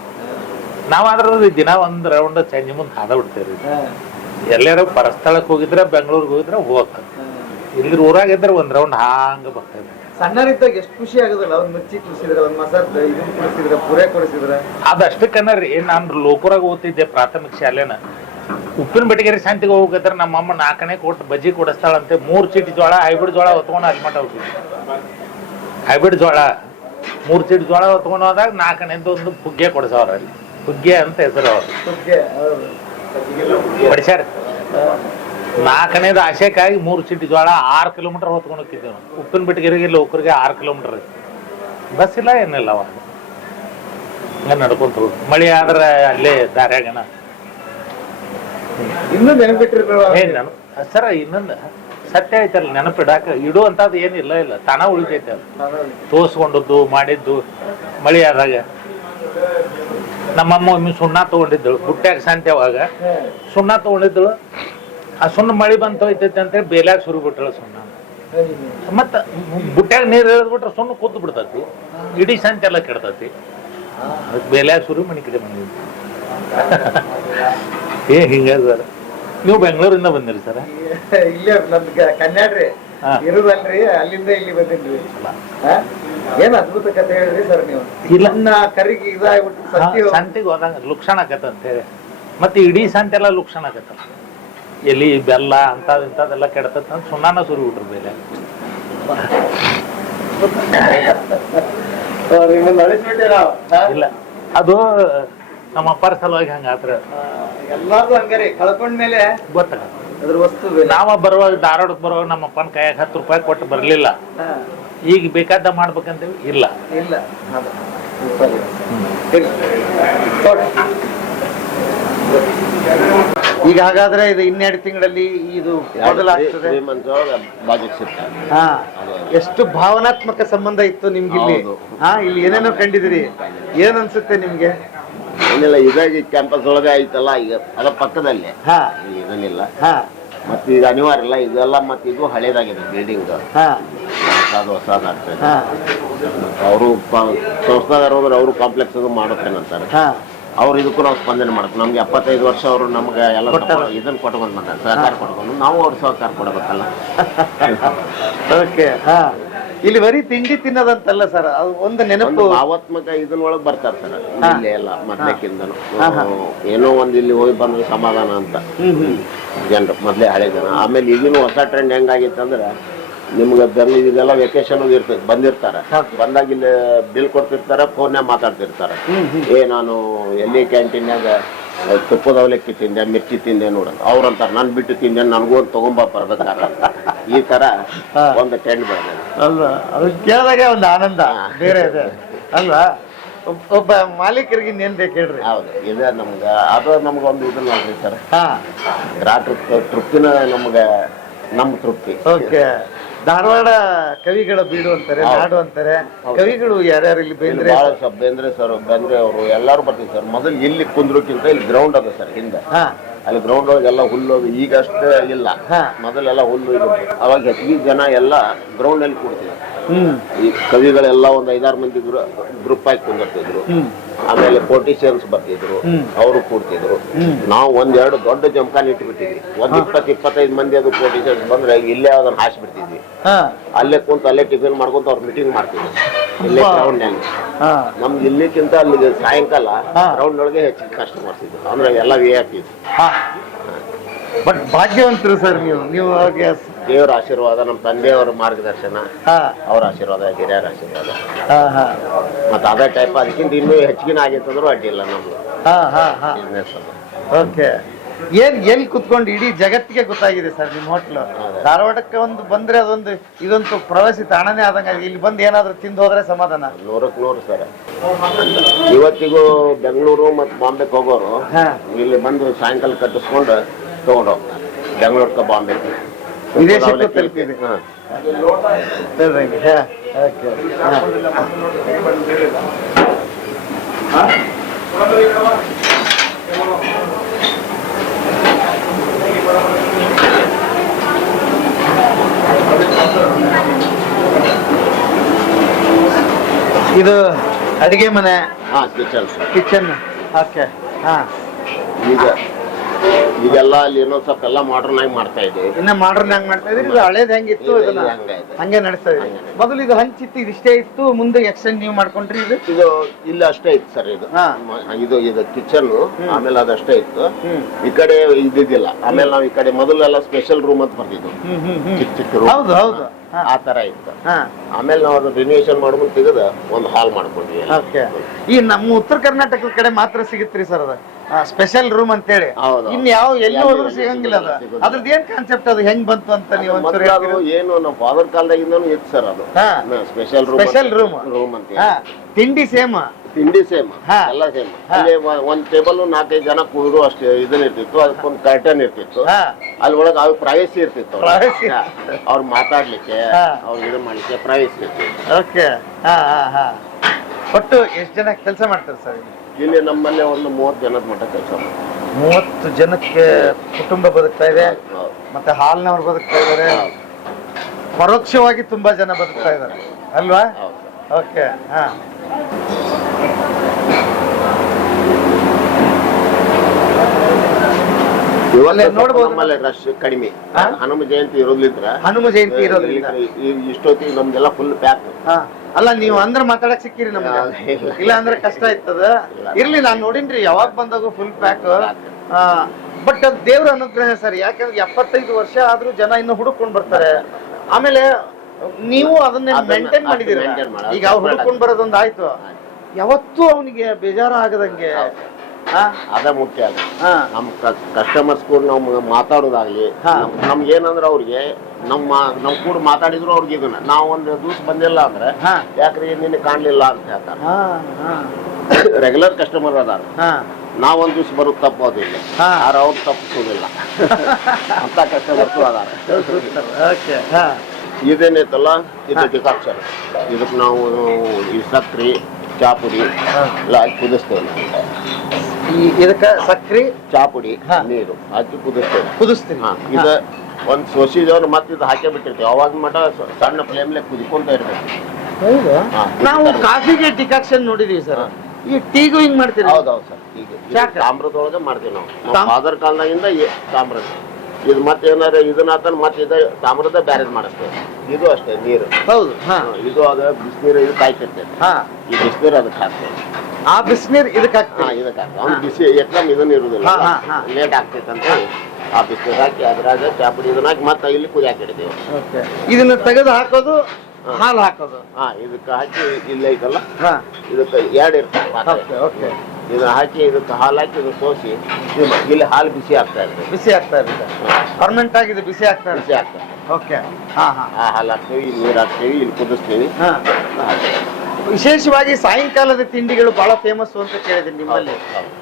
ನಾವಾದ್ರ ದಿನ ಒಂದ್ ರೌಂಡ್ ಸಂಜೆ ಮುಂದೆ ಹಾದ ಬಿಡ್ತೇವ್ರಿ. ಎಲ್ಲಾರು ಪರಸ್ಥಳಕ್ಕೆ ಹೋಗಿದ್ರೆ ಬೆಂಗಳೂರಿಗೆ ಹೋಗಿದ್ರೆ ಹೋಗ್ತ, ಇಲ್ಲಿ ಊರಾಗಿದ್ರೆ ಒಂದ್ ರೌಂಡ್ ಹಾಂಗ ಬರ್ತೇವೆ. ಸಣ್ಣರಿದ್ದಾಗ ಎಷ್ಟು ಖುಷಿ ಆಗುದಿಲ್ಲ, ಒಂದ್ ಮಿರ್ಚಿ ಕುಡಿಸಿದ್ರೆ, ಒಂದ್ ಮಸಾಲ ಇದನ್ನ ಕುಡಿಸಿದ್ರೆ, ಪುರೇ ಕುಡಿಸಿದ್ರೆ. ಅದಷ್ಟಕ್ಕನ್ನರಿ ನಾನು ಲೋಕರಾಗ ಓದ್ತಿದ್ದೆ ಪ್ರಾಥಮಿಕ ಶಾಲೆನ. ಉಪ್ಪಿನ ಬೆಟಗೇರಿ ಶಾಂತಿಗೆ ಹೋಗ್ಬೇಕಾದ್ರೆ ನಮ್ಮಮ್ಮ 4 ಕೊಟ್ಟು ಬಜ್ಜಿ ಕೊಡಿಸ್ತಾಳಂತೆ. 3 ಚೀಟಿ ಜೋಳ ಹೈಬ್ರಿಡ್ ಜೋಳ ಹೊತ್ಕೊಂಡು ಅಲ್ಲಿ ಮಟ ಹೋಗ್ತಿದ್ವಿ. ಹೈಬ್ರಿಡ್ ಜೋಳ 3 ಚೀಟಿ ಜೋಳ ಹೊತ್ಕೊಂಡು ಹೋದಾಗ 4ನೇದು ಒಂದು ಪುಗ್ಗೆ ಕೊಡಿಸೋರ. ಅಲ್ಲಿ ಪುಗ್ಗೆ ಅಂತ ಹೆಸರು ಅವ್ರು ಬಡಿಸ್ಯಾರ. 4ನೇದು ಆಶೆಕ್ಕಾಗಿ 3 ಚೀಟಿ ಜೋಳ 6 ಕಿಲೋಮೀಟರ್ ಹೊತ್ಕೊಂಡು ಹೋಗ್ತಿದ್ದೇವೆ ನಾವು. ಉಪ್ಪಿನ ಬೆಟಗೇರಿಗೆ ಲೋಕರಿಗೆ 6 ಕಿಲೋಮೀಟರ್ ಐತಿ. ಬಸ್ ಇಲ್ಲ ಏನಿಲ್ಲ ಅವಾಗ. ಹಂಗ ನಡ್ಕೊಂತ ಹೋಗಿ ಮಳೆ ಆದ್ರೆ ಅಲ್ಲೇ ದಾರ್ಯಾಗನ ಇನ್ನೂ ನೆನಪಿಟ್ರಿ ನಾನು ಸರ. ಇನ್ನೊಂದು ಸತ್ಯ ಐತಲ್ಲ, ನೆನಪಿಡಾಕ ಇಡುವಂಥದ್ದು ಏನಿಲ್ಲ ಇಲ್ಲ ತಾನ ಉಳಿತೈತೆ. ಅದು ತೋರ್ಸ್ಕೊಂಡದ್ದು ಮಾಡಿದ್ದು. ಮಳೆ ಆದಾಗ ನಮ್ಮಮ್ಮ ಒಮ್ಮೆ ಸುಣ್ಣ ತಗೊಂಡಿದ್ದಳು ಬುಟ್ಟ್ಯಾಗ ಶಾಂತಿ. ಅವಾಗ ಸುಣ್ಣ ತಗೊಂಡಿದ್ದಳು. ಆ ಸುಣ್ಣ ಮಳೆ ಬಂತು ಹೋಯ್ತೈತೆ ಅಂತೇಳಿ ಬೇಲ್ಯಾಗ ಸುರು ಬಿಟ್ಟಳು ಸುಣ್ಣ. ಮತ್ತ ಬುಟ್ಟ್ಯಾಗ ನೀರು ಇಳಿದ್ಬಿಟ್ರೆ ಸುಣ್ಣ ಕೂತು ಬಿಡ್ತೈತಿ. ಇಡೀ ಶಾಂತಿ ಎಲ್ಲ ಕೆಡ್ತೈತಿ. ಅದಕ್ಕೆ ಬೇಲ್ಯಾಗ ಸುರು ಮನೆ ಕಡೆ ಬಂದಿದ್ವಿ. ಹಿಂಗ ಸರ್. ನೀವು ಬೆಂಗಳೂರಿಂದ ಬಂದಿರಿ ಸರ? ಇಲ್ಲೇ ನಮ್ಗೆ ಕನ್ಯಾಡ್ರಿ ಇರುದಲ್ರಿ, ಅಲ್ಲಿಂದ ಇಲ್ಲಿ ಬಂದಿದ್ವಿ. ಏನ್ ಅದ್ಭುತ ಕಥೆ ಹೇಳಿದ್ರಿ ಸರ್ ನೀವು. ಇಲ್ಲ ಕರಿಗೆ ಇದಾಗ್ಬಿಟ್ಟು ಸಂತಿಗೆ ಹೋದಂಗ ಲುಕ್ಷಣ ಆಕತ್ತ ಅಂತ ಹೇಳಿ. ಮತ್ತೆ ಇಡೀ ಸಂತೆ ಎಲ್ಲ ಲುಕ್ಷಣ ಆಕತ್ತ. ಎಲಿ ಬೆಲ್ಲ ಅಂತದ್ ಇಂಥದೆಲ್ಲ ಕೆಡತತ್ ಅಂತ ಸುಣ್ಣಾನ ಸುರಿ ಬಿಟ್ರು ಬೇಲೆ. ಇಲ್ಲ ಅದು ನಮ್ಮ ಅಪ್ಪರ ಸಲುವಾಗಿ ಹಂಗ ಆತ್ರ. ಎಲ್ಲಾರು ಹಂಗಾರಿ ಕಳ್ಕೊಂಡ್ಮೇಲೆ ಗೊತ್ತಾಗ ಅದ್ರ ವಸ್ತು. ನಾವ ಬರುವಾಗ ಧಾರವಾಡಕ್ಕೆ ಬರುವಾಗ ನಮ್ಮ ಅಪ್ಪನ ಕೈಯಾಗ 10 ರೂಪಾಯಿ ಕೊಟ್ಟು ಬರ್ಲಿಲ್ಲ. ಈಗ ಬೇಕಾದ ಮಾಡ್ಬೇಕಂತೇವಿ ಇಲ್ಲ ಇಲ್ಲ. ಈಗ ಹಾಗಾದ್ರೆ ಇದು 12 ತಿಂಗಳಲ್ಲಿ ಇದು ಬದಲಾಗ್ತದೆ. ಹಾ, ಎಷ್ಟು ಭಾವನಾತ್ಮಕ ಸಂಬಂಧ ಇತ್ತು ನಿಮ್ಗಿಲ್ಲಿ. ಹಾ, ಇಲ್ಲಿ ಏನೇನೋ ಕಂಡಿದಿರಿ. ಏನ್ ಅನ್ಸುತ್ತೆ ನಿಮ್ಗೆ? ಏನಿಲ್ಲ, ಇದಾಗಿ ಕ್ಯಾಂಪಸ್ ಒಳಗೆ ಐತಲ್ಲ, ಈಗ ಅದ ಪಕ್ಕದಲ್ಲಿ ಇದನ್ನಿಲ್ಲ. ಮತ್ತೆ ಈಗ ಅನಿವಾರ್ಯ ಇಲ್ಲ ಇದೆಲ್ಲ. ಮತ್ತೆ ಇದು ಹಳೇದಾಗಿದೆ ಬಿಲ್ಡಿಂಗ್. ಹೊಸದಾಗ್ತದೆ. ಅವರು ಸಂಸ್ಥಾದಾರ ಹೋದ್ರೆ ಅವರು ಕಾಂಪ್ಲೆಕ್ಸ್ ಅದು ಮಾಡುತ್ತೇನಂತಾರೆ. ಅವ್ರು ಇದಕ್ಕೂ ನಾವು ಸ್ಪಂದನೆ ಮಾಡ್ತೀವಿ. ನಮ್ಗೆ 75 ವರ್ಷ ಅವರು ನಮ್ಗೆ ಎಲ್ಲ ಇದನ್ನ ಕೊಟ್ಕೊಂಡ್ ಬಂದಾರೆ, ಸಹಕಾರ ಕೊಟ್ಕೊಂಡು. ನಾವು ಅವ್ರ ಸಹಕಾರ ಕೊಡಬೇಕಲ್ಲ. ಓಕೆ. ಇಲ್ಲಿ ಬರೀ ತಿಂಡಿ ತಿನ್ನೋದಂತಲ್ಲ ಸರ್, ಅದು ಒಂದು ನೆನಪು ಭಾವಾತ್ಮಕ ಇದನ್ನೊಳಗೆ ಬರ್ತಾರೆ ಸರ್. ಇಲ್ಲಿ ಎಲ್ಲ ಮೊದ್ಲಕ್ಕಿಂದನು ಏನೋ ಒಂದ್ ಇಲ್ಲಿ ಹೋಗಿ ಬಂದ್ರೆ ಸಮಾಧಾನ ಅಂತ ಜನರು ಮೊದ್ಲೇ ಹಳೆ ಜನ. ಆಮೇಲೆ ಈಗಿನ ಹೊಸ ಟ್ರೆಂಡ್ ಹೆಂಗಾಗಿತ್ತು ಅಂದ್ರೆ, ನಿಮ್ಗೆ ಇದೆಲ್ಲ ವೆಕೇಶನ್ ಇರ್ತದೆ, ಬಂದಿರ್ತಾರೆ. ಬಂದಾಗ ಇಲ್ಲಿ ಬಿಲ್ ಕೊಡ್ತಿರ್ತಾರೆ, ಫೋನ್ಯಾಗ ಮಾತಾಡ್ತಿರ್ತಾರೆ. ನಾನು ಎಲ್ಲಿ ಕ್ಯಾಂಟೀನ್ಯಾಗ ತುಪ್ಪದ ಅವಲಕ್ಕಿ ತಿಂದೆ, ಮಿರ್ಚಿ ತಿಂದೆ ನೋಡ. ಅವ್ರಂತಾರ ನಾನು ಬಿಟ್ಟು ತಿಂದೆ, ನನಗೂ ಒಂದು ತಗೊಂಬ ಬರ್ಬೇಕಾರ. ಈ ತರ ಒಂದು ಟ್ರೆಂಡ್ ಬೆಳೆದ ಅಲ್ವಾ? ಅದು ಕೇಳಿದಾಗ ಒಂದು ಆನಂದ ಬೇರೆ ಇದೆ ಅಲ್ವಾ? ಒಬ್ಬ ಮಾಲೀಕರಿಗೆ ಇನ್ನೇನ್ ಬೇಕು ಹೇಳ್ರಿ. ಹೌದು, ಇದೆ ನಮ್ಗೆ. ಅದು ನಮ್ಗೆ ಒಂದು ಇದು ನೋಡ್ರಿ ಸರ್, ಹಾ, ತೃಪ್ತಿನ ನಮ್ಗೆ, ನಮ್ಮ ತೃಪ್ತಿ. ಓಕೆ. ಧಾರವಾಡ ಕವಿಗಳ ಬೀಡು ಅಂತಾರೆ, ನಾಡು ಅಂತಾರೆ. ಕವಿಗಳು ಯಾರ್ಯಾರು ಇಲ್ಲಿ? ಬೇಂದ್ರೆ, ಬೇಂದ್ರೆ ಸರ್, ಬೇಂದ್ರೆ ಅವರು ಎಲ್ಲಾರು ಬರ್ತೀವಿ ಸರ್. ಮೊದಲು ಇಲ್ಲಿ ಕುಂದ್ರಕ್ಕಿಂತ ಇಲ್ಲಿ ಗ್ರೌಂಡ್ ಅದ ಸರ್ ಹಿಂದೆ. ಅಲ್ಲಿ ಗ್ರೌಂಡ್ ಒಳಗೆಲ್ಲ ಹುಲ್ಲು, ಈಗ ಅಷ್ಟೇ ಇಲ್ಲ. ಮೊದಲೆಲ್ಲ ಹುಲ್ಲು ಇದು. ಅವಾಗ ಹೆಚ್ಚಿಗೆ ಜನ ಎಲ್ಲ ಗ್ರೌಂಡ್ ಅಲ್ಲಿ ಕೂಡ್ತಿದ್ರು. ಈ ಕವಿಗಳೆಲ್ಲ ಒಂದು 5-6 ಮಂದಿ ಗ್ರೂಪ್ ಆಗಿ ಕುಂದಿರ್ತಿದ್ರು. ಆಮೇಲೆ ಪೊಲಿಟಿಷಿಯನ್ಸ್ ಬರ್ತಿದ್ರು, ಅವರು ಕೂಡ್ತಿದ್ರು. ನಾವು 1-2 ದೊಡ್ಡ ಜಮಖಾನೆ ಇಟ್ಬಿಟ್ಟಿದ್ವಿ. 20-25 ಮಂದಿ ಅದು ಪೊಲಿಟಿಷಿಯನ್ಸ್ ಬಂದ್ರೆ ಇಲ್ಲೇ ಅದನ್ನ ಹಾಸ್ಬಿಡ್ತಿದ್ವಿ. ಅಲ್ಲೇ ಕುಂತ ಅಲ್ಲೇ ಟಿಫಿನ್ ಮಾಡ್ಕೊಂತ ಅವ್ರು ಮೀಟಿಂಗ್ ಮಾಡ್ತಿದ್ರು ಇಲ್ಲೇ ಗ್ರೌಂಡ್ ನಲ್ಲಿ. ನಮ್ಗೆ ಇಲ್ಲಿಕ್ಕಿಂತ ಅಲ್ಲಿಗೆ ಸಾಯಂಕಾಲ ಗ್ರೌಂಡ್ ಒಳಗೆ ಹೆಚ್ಚಿಗೆ ಕಸ್ಟಮರ್ಸ್ ಇದ್ರು. ಅಂದ್ರೆ ಎಲ್ಲ VIP. ಬಟ್ ಭಾಗ್ಯವಂತರು ಸರ್ ನೀವು. ದೇವರ ಆಶೀರ್ವಾದ, ನಮ್ಮ ತಂದೆಯವರ ಮಾರ್ಗದರ್ಶನ, ಅವ್ರ ಆಶೀರ್ವಾದ, ಹಿರಿಯರ ಆಶೀರ್ವಾದ, ಮತ್ತೆ ಅದೇ ಟೈಪ್. ಅದಕ್ಕಿಂತ ಇನ್ನೂ ಹೆಚ್ಚಿನ ಆಗೈತಂದ್ರೂ ಅಡ್ಡಿಲ್ಲ ನಮ್ದು ಬಿಸ್ನೆಸ್. ಓಕೆ. ಎಲ್ಲಿ ಕುತ್ಕೊಂಡು ಇಡೀ ಜಗತ್ತಿಗೆ ಗೊತ್ತಾಗಿದೆ ಸರ್ ನಿಮ್ಮ ಹೋಟ್ಲು. ಧಾರವಾಡಕ್ಕೆ ಒಂದು ಬಂದ್ರೆ ಅದೊಂದು ಇದೊಂದು ಪ್ರವಾಸಿ ತಾಣನೇ ಆದಂಗ. ಇಲ್ಲಿ ಬಂದು ಏನಾದ್ರು ತಿಂದು ಹೋದ್ರೆ ಸಮಾಧಾನ. 100ಕ್ಕೆ 100 ಸರ್. ಇವತ್ತಿಗೂ ಬೆಂಗಳೂರು ಮತ್ತು ಬಾಂಬೆಗೆ ಹೋಗೋರು ಇಲ್ಲಿ ಬಂದು ಸಾಯಂಕಾಲ ಕಟ್ಟಿಸ್ಕೊಂಡು ತಗೊಂಡು ಹೋಗ್ತಾರೆ. ಬೆಂಗಳೂರ್ಗೆ ಬಾಂಬೆಗೆ ವಿದೇಶಕ್ಕೂ ತಲುಪಿದೆ. ಇದು ಅಡಿಗೆ ಮನೆ, ಕಿಚನ್. ಓಕೆ. ಈಗೆಲ್ಲ ಅಲ್ಲಿ ಇನ್ನೊಂದ್ ಸ್ವಲ್ಪ ಎಲ್ಲ ಮಾಡರ್ನ್ ಆಗಿ ಮಾಡ್ತಾ ಇದ್ದೀವಿ. ಇನ್ನ ಮಾಡರ್ನ್ ಆಗಿ ಮಾಡ್ತಾ ಇದ್ರಿ. ಇದು ಹಳೇದ್ ಹೆಂಗಿತ್ತು ಹಂಗೆ ನಡೆಸ್ತಾ ಇದ್ರಿ. ಮೊದಲು ಇದು ಹಂಚಿತ್ತು, ಇದಿಷ್ಟೇ ಇತ್ತು. ಮುಂದೆ ಎಕ್ಸ್ಟೆಂಡ್ ನೀವು ಮಾಡ್ಕೊಂಡ್ರಿ. ಇದು ಇಲ್ಲಿ ಅಷ್ಟೇ ಇತ್ತು ಸರ್. ಇದು ಕಿಚನ್. ಆಮೇಲೆ ಅದಷ್ಟೇ ಇತ್ತು. ಈ ಕಡೆ ಇದ್ದಿದ್ದಿಲ್ಲ. ಆಮೇಲೆ ನಾವು ಈ ಕಡೆ ಮೊದಲೆಲ್ಲ ಸ್ಪೆಷಲ್ ರೂಮ್ ಅಂತ ಬರ್ತಿದ್ವು, ಚಿಕ್ಕ ಚಿಕ್ಕ ರೂಮ್. ಹೌದು ಹೌದು, ಆ ತರ ಇತ್ತು. ಆಮೇಲೆ ನಾವು ಅದು ರಿನೋವೇಷನ್ ಮಾಡ್ಕೊಂಡು ತೆಗೆದ ಒಂದು ಹಾಲ್ ಮಾಡ್ಕೊಂಡ್ವಿ. ಈ ನಮ್ಮ ಉತ್ತರ ಕರ್ನಾಟಕದ ಕಡೆ ಮಾತ್ರ ಸಿಗುತ್ತ್ರಿ ಸರ್ ಅದು ಸ್ಪೆಷಲ್ ರೂಮ್ ಅಂತೇಳಿ. ಇನ್ ಯಾವ ಎಲ್ಲಿ ಹೋದ್ರು ಸಿಗಂಗಿಲ್ಲ ಅದು. ಅದ್ರದ್ದು ಏನ್ ಕಾನ್ಸೆಪ್ಟ್, ಅದು ಹೆಂಗ್ ಬಂತು ಅಂತ ನೀವು ಏನು ನಮ್ಮ ಫಾದರ್ ಕಾಲದಾಗಿಂದನೂ ಇತ್ತು ಸರ್ ಅದು. ಸ್ಪೆಷಲ್ ರೂಮ್ ಅಂತ. ತಿಂಡಿ ಸೇಮ್, ಎಲ್ಲ ಸೇಮ್. ಅಲ್ಲಿ ಒಂದ್ ಟೇಬಲ್ 4-5 ಜನ ಕೂರು ಅಷ್ಟೇ ಇದನ್ನ ಇರ್ತಿತ್ತು. ಅದಕ್ಕೊಂದು ಕರ್ಟನ್ ಇರ್ತಿತ್ತು. ಅಲ್ಲಿ ಒಳಗೆ ಅವ್ರ ಪ್ರೈವಸಿ ಇರ್ತಿತ್ತು. ಅವ್ರು ಮಾತಾಡ್ಲಿಕ್ಕೆ, ಅವ್ರು ಇದು ಮಾಡ್ಲಿಕ್ಕೆ ಪ್ರೈವಸಿ ಇರ್ತಿತ್ತು. ಓಕೆ. ಒಟ್ಟು ಎಷ್ಟು ಜನ ಕೆಲಸ ಮಾಡ್ತಾರೆ ಸರ್ ಇಲ್ಲಿ? ನಮ್ಮಲ್ಲೇ ಒಂದು 30 ಜನದ ಮಟ್ಟ ಕೆಲಸ ಮಾಡ್ತಾರೆ. 30 ಜನಕ್ಕೆ ಕುಟುಂಬ ಬದುಕ್ತಾ ಇದೆ. ಮತ್ತೆ ಹಾಲ್ನವ್ರು ಬದುಕ್ತಾ ಇದಾರೆ. ಪರೋಕ್ಷವಾಗಿ ತುಂಬಾ ಜನ ಬದುಕ್ತಾ ಇದಾರೆ ಅಲ್ವಾ? ಓಕೆ. ನಮ್ಮಲ್ಲಿ ರಶ್ ಕಡಿಮೆ. ಹನುಮ ಜಯಂತಿ ಇರೋದ್ರಿಂದ ಇಷ್ಟೊತ್ತಿಗೆ ನಮ್ದೆಲ್ಲ ಫುಲ್ ಪ್ಯಾಕ್. ಅಲ್ಲ, ನೀವು ಅಂದ್ರೆ ಮಾತಾಡಕ್ ಸಿಕ್ಕಿರಿ ನಮ್ಗೆ. ಇಲ್ಲ ಅಂದ್ರೆ ಕಷ್ಟ ಇರ್ತದ. ಇರ್ಲಿ, ನಾನ್ ನೋಡಿನ್ರಿ ಯಾವಾಗ ಬಂದಾಗೂ ಫುಲ್ ಪ್ಯಾಕ್. ಬಟ್ ಅದು ದೇವ್ರ ಅನುಗ್ರಹ ಸರ್. ಯಾಕಂದ್ರೆ 75 ವರ್ಷ ಆದ್ರೂ ಜನ ಇನ್ನು ಹುಡುಕೊಂಡ್ ಬರ್ತಾರೆ. ಆಮೇಲೆ ನೀವು ಅದನ್ನ ಮೇಂಟೈನ್ ಮಾಡಿದಿರ. ಈಗ ಅವ್ರು ಹುಡುಕೊಂಡ್ ಬರೋದೊಂದು ಆಯ್ತು. ಯಾವತ್ತೂ ಅವನಿಗೆ ಬೇಜಾರ ಆಗದಂಗೆ ಅದ ಮುಖ್ಯ. ನಮ್ ಕಸ್ಟಮರ್ಸ್ ಕೂಡ ನಾವು ಮಾತಾಡೋದಾಗ್ಲಿ, ನಮ್ಗೆ ಏನಂದ್ರೆ ಅವ್ರಿಗೆ ನಮ್ ಕೂಡ ಮಾತಾಡಿದ್ರು ಅವ್ರಿಗೆ ಇದನ್ನ ನಾವು ಒಂದು ದಿವಸ ಬಂದಿಲ್ಲ ಅಂದ್ರೆ ಯಾಕ್ರಿ ನಿನ್ನೆ ಕಾಣ್ಲಿಲ್ಲ ಅಂತ ಹೇಳ್ತಾರೆ. ರೆಗ್ಯುಲರ್ ಕಸ್ಟಮರ್ ಅದಾರ. ನಾವ್ ಒಂದ್ ದಿವ್ಸ ಬರೋದು ತಪ್ಪೋದಿಲ್ಲ, ಅವ್ರು ತಪ್ಪಿಸೋದಿಲ್ಲ ಅಂತ ಕಸ್ಟಮರ್ಸು ಅದಾರ. ಇದೇನೈತಲ್ಲ, ಇದು ಡಿಕಾಕ್ಷನ್. ಇದಕ್ ನಾವು ಈ ಸಕ್ರಿ, ಚಾಪುಡಿ ಎಲ್ಲ ಹಾಕಿ ಕುದಿಸ್ತೇವೆ. ಇದಕ್ಕ ಸಕ್ರಿ, ಚಾಪುಡಿ, ನೀರು ಹಾಕಿ ಕುದಿಸ್ತೀವಿ. ಇದು ಒಂದ್ ಪ್ರೊಸೀಜರ್. ಮತ್ತೆ ಇದು ಹಾಕೇ ಬಿಟ್ಟಿರ್ತೀವಿ. ಅವಾಗ ಮಟ ಸಣ್ಣ ಫ್ಲೇಮ್ಲೆ ಕುದಿಕೊಂತ ಇರ್ಬೇಕು. ನಾವು ಕಾಫಿಗೆ ಡಿಕಾಕ್ಷನ್ ನೋಡಿದೀವಿ ಸರ್. ಈ ಟೀಗೂ ಹಿಂಗ್ ಮಾಡ್ತೀವಿ. ಹೌದೌದು ಸರ್. ಈಗ ತಾಮ್ರದೊಳಗೆ ಮಾಡ್ತೀವಿ ನಾವು. ಫಾದರ್ ಕಾಲದಾಗಿಂದ ತಾಮ್ರದ. ಇದು ಮತ್ತೆ ಏನಾರ ಇದನ್ನ ಮತ್ತೆ ಇದು ತಾಮ್ರದ ಬ್ಯಾರೇಜ್ ಮಾಡಿಸ್ತೇವೆ. ಇದು ಅಷ್ಟೇ ನೀರು. ಹೌದು. ಇದು ಅದ ಬಿಸಿನೀರು ಇದು ಕಾಯ್ತಿರ್ತೇವೆ. ಈ ಬಿಸಿನೀರು ಅದಕ್ಕೆ ಹಾಕ್ತೇವೆ. ಆ ಬಿಸಿನೀರು ಇದಕ್ಕೆ ಹಾಕ್ತೇವೆ. ಇದಕ್ಕೆ ಹಾಕ್ತೇವೆ. ಅವ್ನು ಬಿಸಿ ಎಕ್ದಮ್ ಇದನ್ನ ಇರುದಿಲ್ಲ, ಲೇಟ್ ಆಗ್ತೈತೆ ಅಂತ ಹೇಳಿ ಆ ಬಿಸಿನೀರು ಹಾಕಿ ಅದ್ರಾಗ ಚಾಪುಡಿ ಇದನ್ನ ಹಾಕಿ ಮತ್ತೆ ಇಲ್ಲಿ ಕುದಿ ಹಾಕಿಡ್ತೇವೆ. ಇದನ್ನ ತೆಗೆದು ಹಾಕೋದು, ಹಾಲು ಹಾಕೋದು. ಇದಕ್ಕೆ ಹಾಕಿ ಇಲ್ಲ ಐತಲ್ಲ, ಇದಕ್ಕೆ 2 ಇರ್ತದೆ. ಇದನ್ನ ಹಾಕಿ ಇದಕ್ಕೆ ಹಾಲು ಹಾಕಿ ಇದು ಸೋಸಿ ಇಲ್ಲಿ ಹಾಲು ಬಿಸಿ ಆಗ್ತಾ ಇರ್ತದೆ. ಬಿಸಿ ಆಗ್ತಾ ಇರುತ್ತೆ, ಪರ್ಮನೆಂಟ್ ಆಗಿ ಇದು ಬಿಸಿ ಆಗ್ತಾ ಬಿಸಿ ಆಗ್ತದೆ. ಓಕೆ. ಹಾ ಹಾ. ಆ ಹಾಲು ಹಾಕ್ತೀವಿ, ಇಲ್ಲಿ ನೀರು ಹಾಕ್ತೀವಿ, ಇಲ್ಲಿ ಕುದಿಸ್ತೀವಿ. ಹಾ. ವಿಶೇಷವಾಗಿ ಸಾಯಂಕಾಲದ ತಿಂಡಿಗಳು ಬಹಳ ಫೇಮಸ್ ಅಂತ ಕೇಳಿದ್ದೀನಿ ನಿಮ್ಮಲ್ಲಿ.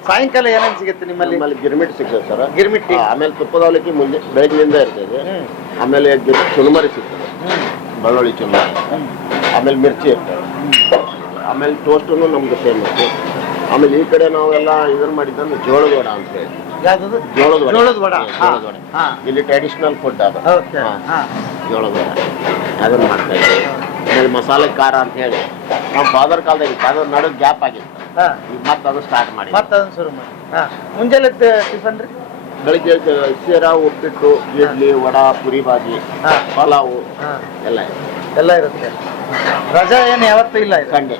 ಸಾಯಂಕಾಲ ಏನೇನು ಸಿಗುತ್ತೆ ನಿಮ್ಮಲ್ಲಿ? ನಮ್ಮಲ್ಲಿ ಗಿರ್ಮಿಟ್ ಸಿಗ್ತದೆ ಸರ್. ಗಿರ್ಮಿಟ್ಟಿ. ಆಮೇಲೆ ತುಪ್ಪದ ಅವಲಕ್ಕಿ ಮುಂಜೆ ಬೆಳಗ್ಗಿನಿಂದ ಇರ್ತದೆ. ಆಮೇಲೆ ಚುರುಮರಿ ಸಿಗ್ತದೆ, ಬೆಳ್ಳುಳ್ಳಿ ಚುರುಮರಿ. ಆಮೇಲೆ ಮಿರ್ಚಿ ಇರ್ತದೆ. ಆಮೇಲೆ ಟೋಸ್ಟು ನಮ್ದು ಫೇಮಸ್. ಆಮೇಲೆ ಈ ಕಡೆ ನಾವೆಲ್ಲ ಇದನ್ನ ಮಾಡಿದ್ದಂದ್ರೆ ಜೋಳದ ವಡ ಅಂತ ಹೇಳಿ. ಯಾವ್ದು? ಜೋಳದ ವಡ. ಜೋಳದ ವಡ. ಇಲ್ಲಿ ಟ್ರೆಡಿಷನಲ್ ಫುಡ್ ಅದು. ಓಕೆ. ಹಾ. ಜೋಳದ ವಡ ಅದನ್ನ ಮಾಡ್ತಾ ಇದ್ದೀವಿ. ಆಮೇಲೆ ಮಸಾಲೆ ಖಾರ ಅಂತ ಹೇಳಿ ನಮ್ಮ ಫಾದರ್ ಕಾಲದಾಗ ಅದು ನಡು ಗ್ಯಾಪ್ ಆಗಿತ್ತು. ಹಾ. ಈಗ ಮತ್ತೆ ಅದು ಸ್ಟಾರ್ಟ್ ಮಾಡಿ ಮತ್ತೆ ಅದನ್ನ ಶುರು ಮಾಡಿ. ಹಾ. ಮುಂಜಾನೆ ಟಿಫನ್ ರೀ? ಬೆಳಿಗ್ಗೆ ಸೀರಾ, ಉಪ್ಪಿಟ್ಟು, ಇಡ್ಲಿ, ವಡ, ಪುರಿ ಭಾಜಿ, ಪಲಾವು ಎಲ್ಲ ಇದೆ. ಎಲ್ಲ ಇರುತ್ತೆ. ರಜಾ ಏನು ಯಾವತ್ತೂ ಇಲ್ಲ? ಸಂಡೇ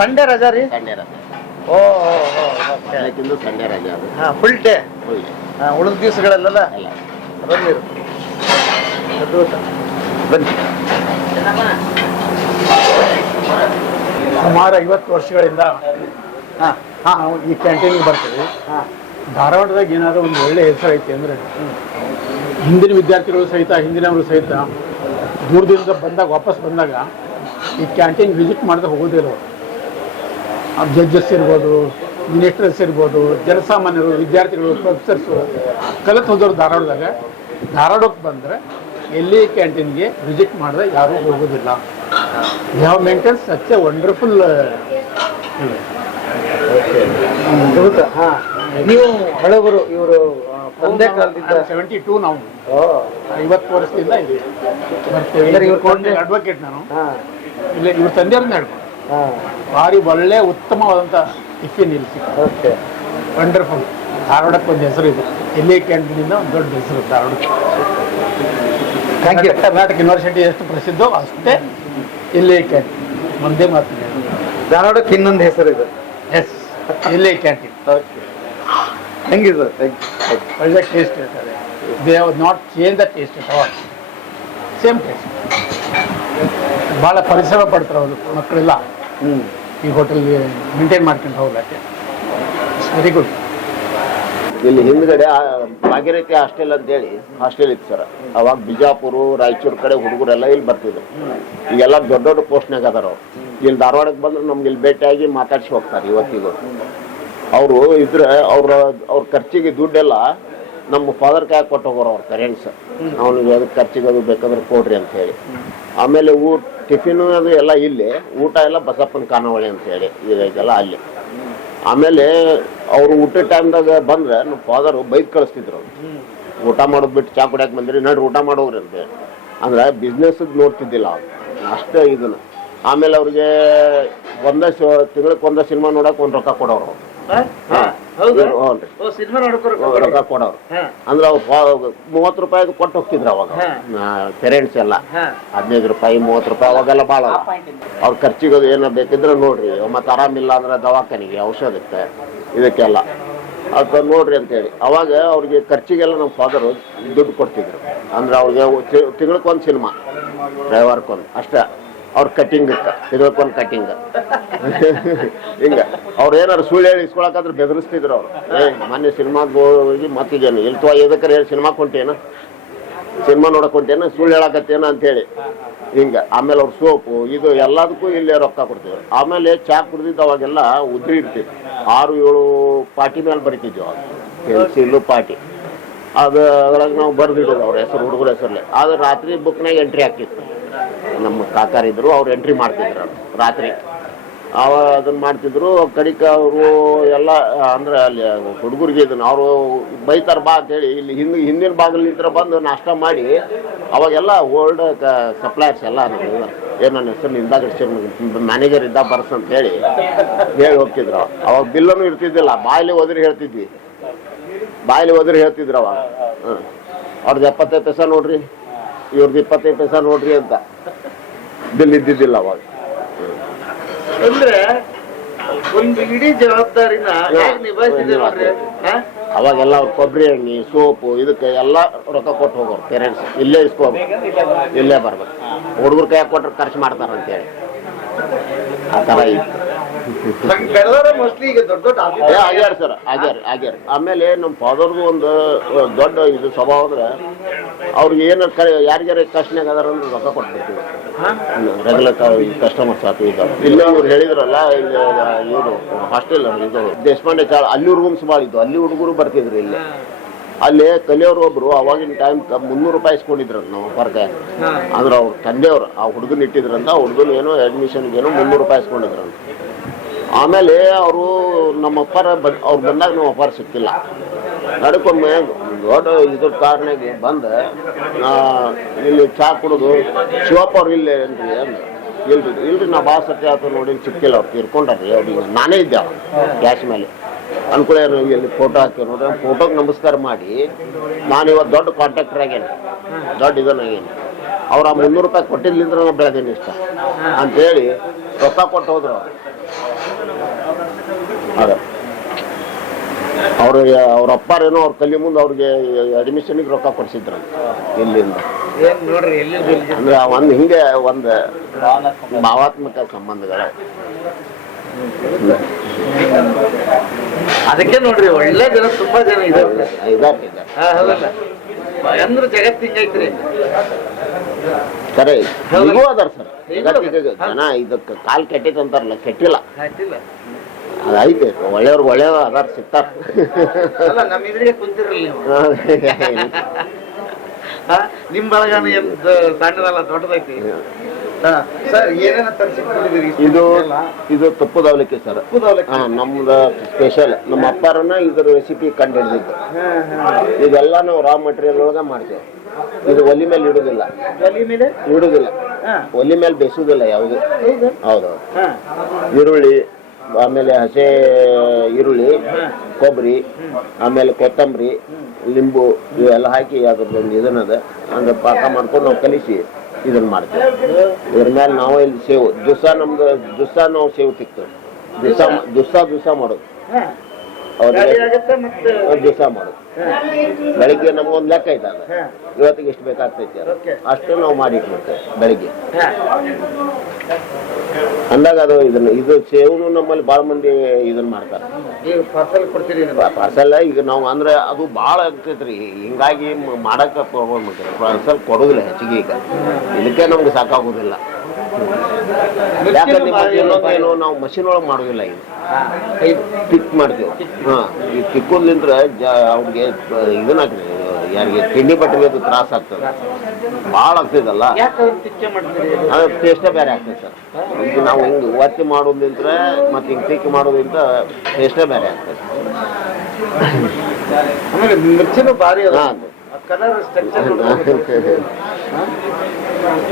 ಸಂಡೇ ರಜಾ ರೀ? ಸಂಡೇ ರಜೆ. ಓ ಸಂಡೇ ರಜೆ ಅದು. ಹಾ, ಫುಲ್ ಡೇ. ಉಳಿದ ದಿವಸಗಳಲ್ಲೆಲ್ಲ ಎಲ್ಲ ಬಂದಿರುತ್ತೆ. ಬನ್ನಿ. ಸುಮಾರು 50 ವರ್ಷಗಳಿಂದ ನಾವು ಈ ಕ್ಯಾಂಟೀನ್ಗೆ ಬರ್ತೀವಿ. ಧಾರವಾಡದಾಗ ಏನಾದರೂ ಒಂದು ಒಳ್ಳೆ ಹೆಸರು ಐತಿ ಅಂದರೆ ಹಿಂದಿನ ವಿದ್ಯಾರ್ಥಿಗಳು ಸಹಿತ ಹಿಂದಿನವರು ಸಹಿತ ದೂರದಿಂದ ಬಂದಾಗ ವಾಪಸ್ ಬಂದಾಗ ಈ ಕ್ಯಾಂಟೀನ್ ವಿಸಿಟ್ ಮಾಡದೆ ಹೋಗೋದಿಲ್ಲ. ಜಡ್ಜಸ್ ಇರ್ಬೋದು, ಮಿನಿಸ್ಟರ್ಸ್ ಇರ್ಬೋದು, ಜನಸಾಮಾನ್ಯರು, ವಿದ್ಯಾರ್ಥಿಗಳು, ಪ್ರೊಫೆಸರ್ಸು ಕಲಿತು ಹೋದವರು ಧಾರವಾಡಕ್ಕೆ ಬಂದರೆ ಎಲ್ಲಿ ಕ್ಯಾಂಟೀನ್ಗೆ ವಿಸಿಟ್ ಮಾಡಿದ್ರೆ ಯಾರೂ ಹೋಗೋದಿಲ್ಲ. ಯಾವ ಮೇಂಟೈನ್ಸ್ ಸಚ್ ಎ ವಂಡರ್ಫುಲ್. ನೀವು ಹಳಬರು, ಇವರು ತಂದೆ ಕಾಲದಿಂದ 72 ನಾವು 50 ವರ್ಷದಿಂದ ಇದೆ ಬರ್ತೇವೆ. ಅಡ್ವೊಕೇಟ್ ನಾನು. ಇಲ್ಲ, ಇವ್ರ ತಂದೆಯವ್ರನ್ನ ಹೇಳ್ಬೋದು. ಭಾರಿ ಒಳ್ಳೆ ಉತ್ತಮವಾದಂಥ ಟಿಫಿನ್ ಇಲ್ಲಿ ಸಿಗ್ತದೆ. ವಂಡರ್ಫುಲ್. ಧಾರವಾಡಕ್ಕೆ ಒಂದು ಹೆಸರು ಇದೆ. ಎಲ್ಲಿ ಕ್ಯಾಂಟೀನಿಂದ ಒಂದು ದೊಡ್ಡ ಹೆಸರು ಧಾರವಾಡಕ್ಕೆ. ಕರ್ನಾಟಕ ಯೂನಿವರ್ಸಿಟಿ ಎಷ್ಟು ಪ್ರಸಿದ್ಧೋ ಅಷ್ಟೇ ಇಲ್ಲಿ ಕ್ಯಾಂಟೀನ್. ಒಂದೇ ಮಾತು, ಧಾರವಾಡಕ್ಕೆ ಇನ್ನೊಂದು ಹೆಸರು ಇದೆ. ಎಸ್, ಇಲ್ಲಿ ಕ್ಯಾಂಟೀನ್. Thank you sir. ಒಳ್ಳೆ ಟೇಸ್ಟ್ ಇರ್ತದೆ. They have not change the taste at all, same taste. ಭಾಳ ಪರಿಶ್ರಮ ಪಡ್ತಾರೆ ಅವರು ಮಕ್ಕಳೆಲ್ಲ ಈ ಹೋಟೆಲ್ಗೆ ಮೇಂಟೈನ್ ಮಾಡ್ಕೊಂಡು ಹೋಗ್ಲಿಕ್ಕೆ. It's very good. ಇಲ್ಲಿ ಹಿಂದ್ಗಡೆ ಭಾಗೀರಥಿ ಹಾಸ್ಟೆಲ್ ಅಂತೇಳಿ ಹಾಸ್ಟೆಲ್ ಇತ್ತು ಸರ್. ಅವಾಗ ಬಿಜಾಪುರ, ರಾಯಚೂರು ಕಡೆ ಹುಡುಗರೆಲ್ಲ ಇಲ್ಲಿ ಬರ್ತಿದ್ರು. ಈಗೆಲ್ಲ ದೊಡ್ಡ ದೊಡ್ಡ ಪೋಸ್ಟ್ನಾಗ ಅದಾರ ಅವ್ರು. ಇಲ್ಲಿ ಧಾರವಾಡಕ್ಕೆ ಬಂದ್ರೆ ನಮ್ಗೆ ಇಲ್ಲಿ ಭೇಟಿಯಾಗಿ ಮಾತಾಡ್ಸಿ ಹೋಗ್ತಾರೆ. ಇವತ್ತಿಗೂ ಅವರು ಇದ್ರೆ ಅವ್ರ ಖರ್ಚಿಗೆ ದುಡ್ಡೆಲ್ಲ ನಮ್ಮ ಫಾದರ್ ಕೈ ಕೊಟ್ಟು ಹೋಗೋರು ಅವ್ರ ಪೇರೆಂಟ್ಸ್. ಅವನಿಗೆ ಅದಕ್ಕೆ ಖರ್ಚಿಗೆ ಅದು ಬೇಕಾದ್ರೆ ಕೊಡ್ರಿ ಅಂತ ಹೇಳಿ. ಆಮೇಲೆ ಟಿಫಿನು ಅದು ಎಲ್ಲ ಇಲ್ಲಿ, ಊಟ ಎಲ್ಲ ಬಸಪ್ಪನ ಖಾನಾವಳಿ ಅಂತ ಹೇಳಿ ಇದೆಲ್ಲ ಅಲ್ಲಿ. ಆಮೇಲೆ ಅವರು ಊಟದ ಟೈಮ್ದಾಗ ಬಂದ್ರೆ ನಮ್ಮ ಫಾದರು ಬೈಕ್ ಕಳಿಸ್ತಿದ್ರು. ಊಟ ಮಾಡೋದು ಬಿಟ್ಟು ಚಾ ಕುಡಿಯಕ್ಕೆ ಬಂದ್ರಿ, ನಡ್ರಿ ಊಟ ಮಾಡೋಗ್ರಿ ಅಂತೇಳಿ. ಅಂದ್ರೆ ಬಿಸ್ನೆಸ್ ನೋಡ್ತಿದ್ದಿಲ್ಲ ಅಷ್ಟೇ ಇದನ್ನು. ಆಮೇಲೆ ಅವ್ರಿಗೆ ತಿಂಗಳಿಗೆ ಒಂದೇ ಸಿನಿಮಾ ನೋಡಕ್ಕೆ ಒಂದು ರೊಕ್ಕ ಕೊಡೋರು. ರೊಕ್ಕ ಕೊಡೋರು ಅಂದ್ರೆ ಅವ್ರು 30 ರೂಪಾಯಿ ಕೊಟ್ಟು ಹೋಗ್ತಿದ್ರು ಅವಾಗ ಪೇರೆಂಟ್ಸ್ ಎಲ್ಲ. 15 ರೂಪಾಯಿ 30 ರೂಪಾಯಿ ಅವಾಗೆಲ್ಲ ಭಾಳ. ಅವ್ರ ಖರ್ಚಿಗೆ ಏನೋ ಬೇಕಿದ್ರೆ ನೋಡ್ರಿ, ಮತ್ತೆ ಆರಾಮಿಲ್ಲ ಅಂದ್ರೆ ದವಾಖಾನಿಗೆ, ಔಷಧಕ್ಕೆ, ಇದಕ್ಕೆಲ್ಲ ಅದು ನೋಡ್ರಿ ಅಂತೇಳಿ. ಅವಾಗ ಅವ್ರಿಗೆ ಖರ್ಚಿಗೆಲ್ಲ ನಮ್ಮ ಫಾದರು ದುಡ್ಡು ಕೊಡ್ತಿದ್ರು. ಅಂದ್ರೆ ಅವ್ರಿಗೆ ತಿಂಗಳಕ್ಕೊಂದು ಸಿನಿಮಾ, ಡ್ರೈವರ್ಕೊಂದು ಅಷ್ಟೇ. ಅವ್ರ ಕಟಿಂಗ್ ತಿಂಗಳಕ್ಕೊಂದು ಕಟಿಂಗ್ ಹಿಂಗ. ಅವ್ರು ಏನಾರು ಸುಳ್ಳು ಹೇಳಿ ಇಸ್ಕೊಳಕಾದ್ರೆ ಬೆದರಿಸ್ತಿದ್ರು ಅವ್ರು. ಮೊನ್ನೆ ಸಿನಿಮಾಗೆ ಹೋಗಿ ಮತ್ತೀಗೇನು ಇಲ್ತವ ಎದಕ್ಕರೆ ಹೇಳಿ ಸಿನಿಮಾಕ್ಕೆ ಹೊಂಟೇನ, ಸಿನಿಮಾ ನೋಡಕ್ ಹೊಂಟೇನ, ಸುಳ್ಳು ಹೇಳಕತ್ತೇನ ಅಂತೇಳಿ ಹಿಂಗ. ಆಮೇಲೆ ಅವ್ರ ಸೋಪು ಇದು ಎಲ್ಲದಕ್ಕೂ ಇಲ್ಲೇ ರೊಕ್ಕ ಕೊಡ್ತಿದ್ರು. ಆಮೇಲೆ ಚಾ ಕುಡ್ದಿದ್ದು ಅವಾಗೆಲ್ಲ ಉದ್ರಿ ಇರ್ತಿದ್ರು. 6-7 ಪಾಟಿ ಮೇಲೆ ಬರಿತಿದ್ವಿ ಅವಾಗ, ಪೆನ್ಸಿಲು ಪಾಟಿ. ಅದು ಅದ್ರಾಗ ನಾವು ಬರ್ದಿಡೋದು ಅವ್ರ ಹೆಸರು, ಹುಡುಗರ ಹೆಸರಲ್ಲೇ. ಆದ್ರೆ ರಾತ್ರಿ ಬುಕ್ನಾಗ ಎಂಟ್ರಿ ಹಾಕಿತ್ತು. ನಮ್ಮ ಕಾಕಾರಿದ್ರು, ಅವ್ರು ಎಂಟ್ರಿ ಮಾಡ್ತಿದ್ರು ರಾತ್ರಿ. ಅದನ್ನ ಮಾಡ್ತಿದ್ರು. ಕಡಿಕ ಅವರು ಎಲ್ಲ ಅಂದ್ರೆ ಅಲ್ಲಿ ಹುಡುಗರಿಗೆ ಇದನ್ನ ಅವರು ಬೈತಾರ ಬಾ ಅಂತೇಳಿ ಇಲ್ಲಿ ಹಿಂದಿನ ಭಾಗಲಿಂದ ಬಂದು ನಾಷ್ಟ ಮಾಡಿ ಅವಾಗೆಲ್ಲ ಓಲ್ಡ್ ಸಪ್ಲೈಯರ್ಸ್ ಎಲ್ಲ ಏನು ನನ್ನ ಹೆಸರು ಇಂದಾಗ ಮ್ಯಾನೇಜರ್ ಇದ್ದ ಬರ್ಸ್ ಅಂತ ಹೇಳಿ ಹೋಗ್ತಿದ್ರು. ಅವಾಗ ಬಿಲ್ಲನ್ನು ಇರ್ತಿದ್ದಿಲ್ಲ, ಬಾಯಲ್ಲಿ ಒದರಿ ಹೇಳ್ತಿದ್ವಿ. ಅವಾಗ ಅವ್ರದ್ದು 75 ಪೈಸಾ ನೋಡ್ರಿ, ಇವ್ರದ್ದು 25 ಪೈಸಾ ನೋಡ್ರಿ ಅಂತ ಬಿಲ್ ಇದ್ದಿದ್ದಿಲ್ಲ ಅವಾಗ. ಅಂದ್ರೆ ಒಂದು ಇಡೀ ಜವಾಬ್ದಾರಿನ ನಿಭಾಯಿಸಿದೆ ನೋಡ್ರಿ. ಅವಾಗೆಲ್ಲ ಅವ್ರು ಕೊಬ್ಬರಿ ಎಣ್ಣೆ, ಸೋಪು ಇದಕ್ಕೆ ಎಲ್ಲ ರೊಕ್ಕ ಕೊಟ್ಟು ಹೋಗೋರು ಪೇರೆಂಟ್ಸ್. ಇಲ್ಲೇ ಇಸ್ಕೋಬೇಕು, ಇಲ್ಲೇ ಬರ್ಬೇಕು. ಹುಡುಗರು ಕೈ ಕೊಟ್ರೆ ಖರ್ಚು ಮಾಡ್ತಾರಂತೇಳಿ ಆ ಥರ ಇತ್ತು. ಮೋಸ್ಟ್ಲಿ ಈಗ ದೊಡ್ಡ ದೊಡ್ಡ ಆಗ್ಯಾರ ಸರ್ ಆಗ್ಯಾರ ಆಮೇಲೆ ನಮ್ಮ ಫಾದರ್ದು ಒಂದು ದೊಡ್ಡ ಇದು ಸ್ವಭಾವ ಅಂದ್ರೆ ಅವ್ರಿಗೆ ಏನು ಯಾರಿಗಾರ ಕಷ್ಟನಾಗ ಅದಾರ ಅಂದ್ರೆ ರೊಕ್ಕ ಕೊಟ್ಬಿಡ್ತೀವಿ ರೆಗ್ಯುಲರ್ ಕಸ್ಟಮರ್ಸ್ ಆತು ಈಗ ಇಲ್ಲೇ ಇವ್ರು ಹೇಳಿದ್ರಲ್ಲ ಇಲ್ಲಿ ಇವರು ಹಾಸ್ಟೆಲ್ ಇದು ದೇಶಪಾಂಡೆ ಚಾಳ ಅಲ್ಲಿ ರೂಮ್ಸ್ ಭಾಳ ಇದ್ದು ಅಲ್ಲಿ ಹುಡುಗರು ಬರ್ತಿದ್ರು ಇಲ್ಲಿ ಅಲ್ಲಿ ಕಲಿಯೋರು ಒಬ್ರು ಅವಾಗಿನ ಟೈಮ್ 300 ರೂಪಾಯಿ ಇಸ್ಕೊಂಡಿದ್ರು ನಾವು ವರ್ಗ ಅಂದ್ರೆ ಅವ್ರ ತಂದೆಯವ್ರು ಆ ಹುಡುಗನ ಇಟ್ಟಿದ್ರಂತ ಆ ಹುಡುಗನ ಏನೋ ಅಡ್ಮಿಷನ್ಗೆ ಏನೋ 300 ರೂಪಾಯಿ ಇಸ್ಕೊಂಡಿದ್ರಂತ ಆಮೇಲೆ ಅವರು ನಮ್ಮ ಅಪ್ಪಾರ ಅವ್ರು ಬಂದಾಗ ನಮ್ಮ ಅಪ್ಪಾರ ಸಿಕ್ಕಿಲ್ಲ ನಡ್ಕೊಮ್ಮೆ ದೊಡ್ಡ ಇದ್ರ ಕಾರಣಕ್ಕೆ ಬಂದ ಇಲ್ಲಿ ಚಾ ಕುಡಿದು ಶಿವಪ್ಪ ಅವ್ರು ಇಲ್ಲೇ ಏನ್ರಿ ಇಲ್ರಿ ನಾ ಭಾಳ ಸತ್ಯ ಆಯ್ತು ನೋಡಿ ಸಿಕ್ಕಿಲ್ಲ ಅವ್ರು ತೀರ್ಕೊಂಡ್ರಿ ಅವ್ರಿಗೆ ನಾನೇ ಇದ್ದೆ ಗ್ಯಾಸ್ ಮೇಲೆ ಅನುಕೂಲ ಇಲ್ಲಿ ಫೋಟೋ ಹಾಕಿ ನೋಡ್ರಿ ಫೋಟೋಗೆ ನಮಸ್ಕಾರ ಮಾಡಿ ನಾನು ಇವತ್ತು ದೊಡ್ಡ ಕಾಂಟ್ರಾಕ್ಟರ್ ಆಗೇನೆ ದೊಡ್ಡ ಇದನ್ನಾಗೇನೆ ಅವ್ರು ಆ 300 ರೂಪಾಯಿ ಕೊಟ್ಟಿದ್ಲಿಂದ್ರೆ ನಾನು ಬೆಳೆದೇನೆ ಇಷ್ಟ ಅಂತೇಳಿ ರೊಕ್ಕ ಕೊಟ್ಟು ಹೋದ್ರು ಅದ ಅವ್ರ ಅಪ್ಪಾರೇನೋ ಅವ್ರ ಕಲಿ ಮುಂದೆ ಅವ್ರಿಗೆ ಅಡ್ಮಿಷನ್ಗೆ ರೊಕ್ಕ ಕೊಡ್ಸಿದ್ರು ಇಲ್ಲಿಂದ ಅಂದ್ರೆ ಒಂದು ಹಿಂಗೆ ಒಂದು ಭಾವಾತ್ಮಕ ಸಂಬಂಧಗಳ ಅದಕ್ಕೆ ನೋಡ್ರಿ ಒಳ್ಳೆ ಜನ ತುಂಬಾ ಜನ ಇದಾರೆ ಅಂದ್ರೆ ಜಗತ್ತು ಹಿಂಗೈತ್ರಿ ಸರಿ ಈಗೂ ಅದಾರ ಸರ್ ಜಗತ್ತಿಗೆ ಜನ ಇದಕ್ಕೆ ಕಾಲ್ ಕೆಟ್ಟಿತ್ತು ಅಂತಾರಲ್ಲ ಕೆಟ್ಟಿಲ್ಲ ಅದೈತೆ ಒಳ್ಳೆಯವ್ರು ಅದಾರ ಸಿಗ್ತಾರ ನಮ್ಮ ಇದ್ರಿಗೆ ಕುಂತಿರಲ್ಲ ನಿಮ್ ಬಳಗನ ಸಣ್ಣದಲ್ಲ ದೊಡ್ಡದೈತಿ ಸರ್ ಏನೇನ ತರಿಸಿಕೊಂಡಿದ್ದೀರಿ ಇದು ತುಪ್ಪದ ಅವಲಕ್ಕಿ ಸರ್ ನಮ್ದು ಸ್ಪೆಷಲ್ ನಮ್ಮ ಅಪ್ಪಾರನ್ನ ಇದ್ರ ರೆಸಿಪಿ ಕಂಡು ಹಿಡಿದಿದ್ದು ಇದೆಲ್ಲ ನಾವು ರಾ ಮಟೀರಿಯಲ್ ಒಳಗ ಮಾಡ್ತೇವೆ ಇದು ಒಲಿ ಮೇಲೆ ಇಡುದಿಲ್ಲ ಒಲಿ ಮೇಲೆ ಬೇಯಿಸುದಿಲ್ಲ ಯಾವುದು ಹೌದೌದು ಈರುಳ್ಳಿ ಆಮೇಲೆ ಹಸೆ ಈರುಳ್ಳಿ ಕೊಬ್ಬರಿ ಆಮೇಲೆ ಕೊತ್ತಂಬರಿ ಲಿಂಬು ಇವೆಲ್ಲ ಹಾಕಿ ಅದ್ರದ್ದೊಂದು ಇದನ್ನದ ಹಂಗೆ ಪಾಕ ಮಾಡ್ಕೊಂಡು ನಾವು ಕಲಿಸಿ ಇದನ್ನ ಮಾಡ್ತೇವೆ ಇದ್ರ ಮೇಲೆ ನಾವು ಇಲ್ಲಿ ಸೇವು ದಿವಸ ನಾವು ಸೇವು ತಿಕ್ತೇವೆ ದಿವಸ ಮಾಡೋದು ದಿವಸ ಮಾಡೋದು ಬೆಳಿಗ್ಗೆ ನಮ್ಗೊಂದು ಲೆಕ್ಕ ಇದ್ದಾಗ ಇವತ್ತಿಗೆ ಎಷ್ಟು ಬೇಕಾಗ್ತೈತಿ ಅಷ್ಟು ನಾವು ಮಾಡಿ ಇಟ್ಬಿಡ್ತೇವೆ ಬೆಳಿಗ್ಗೆ ಅಂದಾಗ ಅದು ಇದು ಸೇವು ನಮ್ಮಲ್ಲಿ ಬಾಳ ಮಂದಿ ಇದನ್ನ ಮಾಡ್ತಾರೆ ಪಾರ್ಸಲ್ ಈಗ ನಾವು ಅಂದ್ರೆ ಅದು ಬಾಳ ಆಗ್ತೈತ್ರಿ ಹಿಂಗಾಗಿ ಮಾಡಕ್ ಪ್ರಾಬ್ಲಮ್ ಆಗ್ತೈತಿ ಪಾರ್ಸಲ್ ಕೊಡೋದಿಲ್ಲ ಹೆಚ್ಚಿಗೆ ಈಗ ಇದಕ್ಕೆ ನಮ್ಗೆ ಸಾಕಾಗೋದಿಲ್ಲ ಯಾಕಂದ್ರೆ ಇನ್ನೊಂದೇನು ನಾವು ಮಷಿನ್ ಒಳಗೆ ಮಾಡೋದಿಲ್ಲ ಇದು ಪಿಕ್ ಮಾಡ್ತೀವಿ ಈ ಪಿಕ್ಕೋದ್ಲಿಂದ್ರ ಅವ್ರಿಗೆ ಇದನ್ನ ಯಾರಿಗೆ ತಿಂಡಿ ಬಟ್ಟೆಗೆ ಅದು ತ್ರಾಸ ಆಗ್ತದೆ ಭಾಳ ಆಗ್ತದಲ್ಲ ಅದು ಟೇಸ್ಟೇ ಬೇರೆ ಆಗ್ತದೆ ಸರ್ ಈಗ ನಾವು ಹಿಂಗೆ ಒತ್ತಿ ಮಾಡೋದ್ರಿಂದ ಮತ್ತೆ ಹಿಂಗೆ ತಿಕ್ಕಿ ಮಾಡೋದ್ರಿಂದ ಟೇಸ್ಟೇ ಬೇರೆ ಆಗ್ತದೆ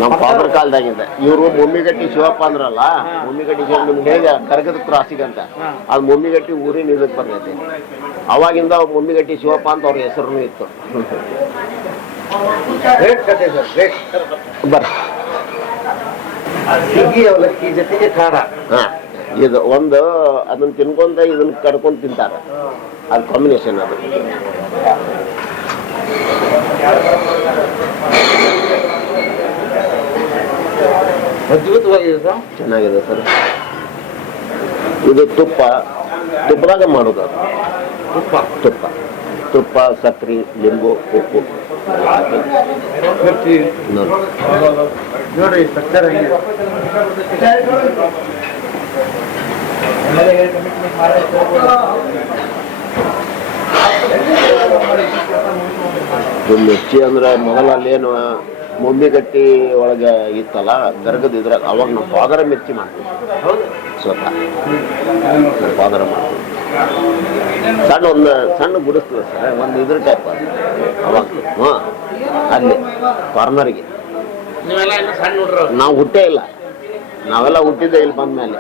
ನಮ್ಮ ಫಾದರ್ ಕಾಲದಾಗಿಂದ ಇವರು ಮುಮ್ಮಿಗಟ್ಟಿ ಶಿವಪ್ಪ ಅಂದ್ರಲ್ಲ ಮುಮ್ಮಿಗಟ್ಟಿ ಶಿವ ನಿಮ್ಗೆ ಹೇಗೆ ಕರಗದ ಕ್ರಾಸಿಗಂತ ಅದು ಮುಮ್ಮಿಗಟ್ಟಿ ಊರಿನ ಇದಕ್ಕೆ ಬರ್ತೈತಿ ಅವಾಗಿಂದ ಮುಮ್ಮಿಗಟ್ಟಿ ಶಿವಪ್ಪ ಅಂತ ಅವ್ರ ಹೆಸರು ಇತ್ತು ಅವಲಕ್ಕಿ ಜೊತೆಗೆ ಖಾರ ಇದು ಒಂದು ಅದನ್ನ ತಿನ್ಕೊಂತ ಇದನ್ನ ಕಡ್ಕೊಂಡ್ ತಿಂತಾರ ಅದು ಕಾಂಬಿನೇಷನ್ ಅದು ಅದ್ಭುತವಾಗಿದೆ ಚೆನ್ನಾಗಿದೆ ಸರ್ ಇದು ತುಪ್ಪದಾಗ ಮಾಡೋದು ಅದು ತುಪ್ಪ ಸಕ್ಕರೆ ಲಿಂಬು ಉಪ್ಪು ನೋಡ್ರಿ ಸಕ್ಕರೆ ಮಿರ್ಚಿ ಅಂದ್ರೆ ಮೊದಲ ಅಲ್ಲೇನು ಮುಮ್ಮಿಗಟ್ಟಿ ಒಳಗೆ ಇತ್ತಲ್ಲ ಗರ್ಗದ ಇದ್ರಾಗ ಅವಾಗ ನಮ್ಮ ಫಾದರ ಮಿರ್ಚಿ ಮಾಡ್ತೀವಿ ಸ್ವತಃ ನಮ್ಮ ಫಾದರ ಮಾಡ್ತೀವಿ ಸಣ್ಣ ಗುಡಿಸ್ತದೆ ಸರ್ ಒಂದು ಇದ್ರ ಟೈಪ್ ಅವಾಗ ಅಲ್ಲಿ ಕಾರ್ನರ್ಗೆ ನಾವು ಹುಟ್ಟೇ ಇಲ್ಲ ನಾವೆಲ್ಲ ಹುಟ್ಟಿದ್ದೆ ಇಲ್ಲಿ ಬಂದ್ಮೇಲೆ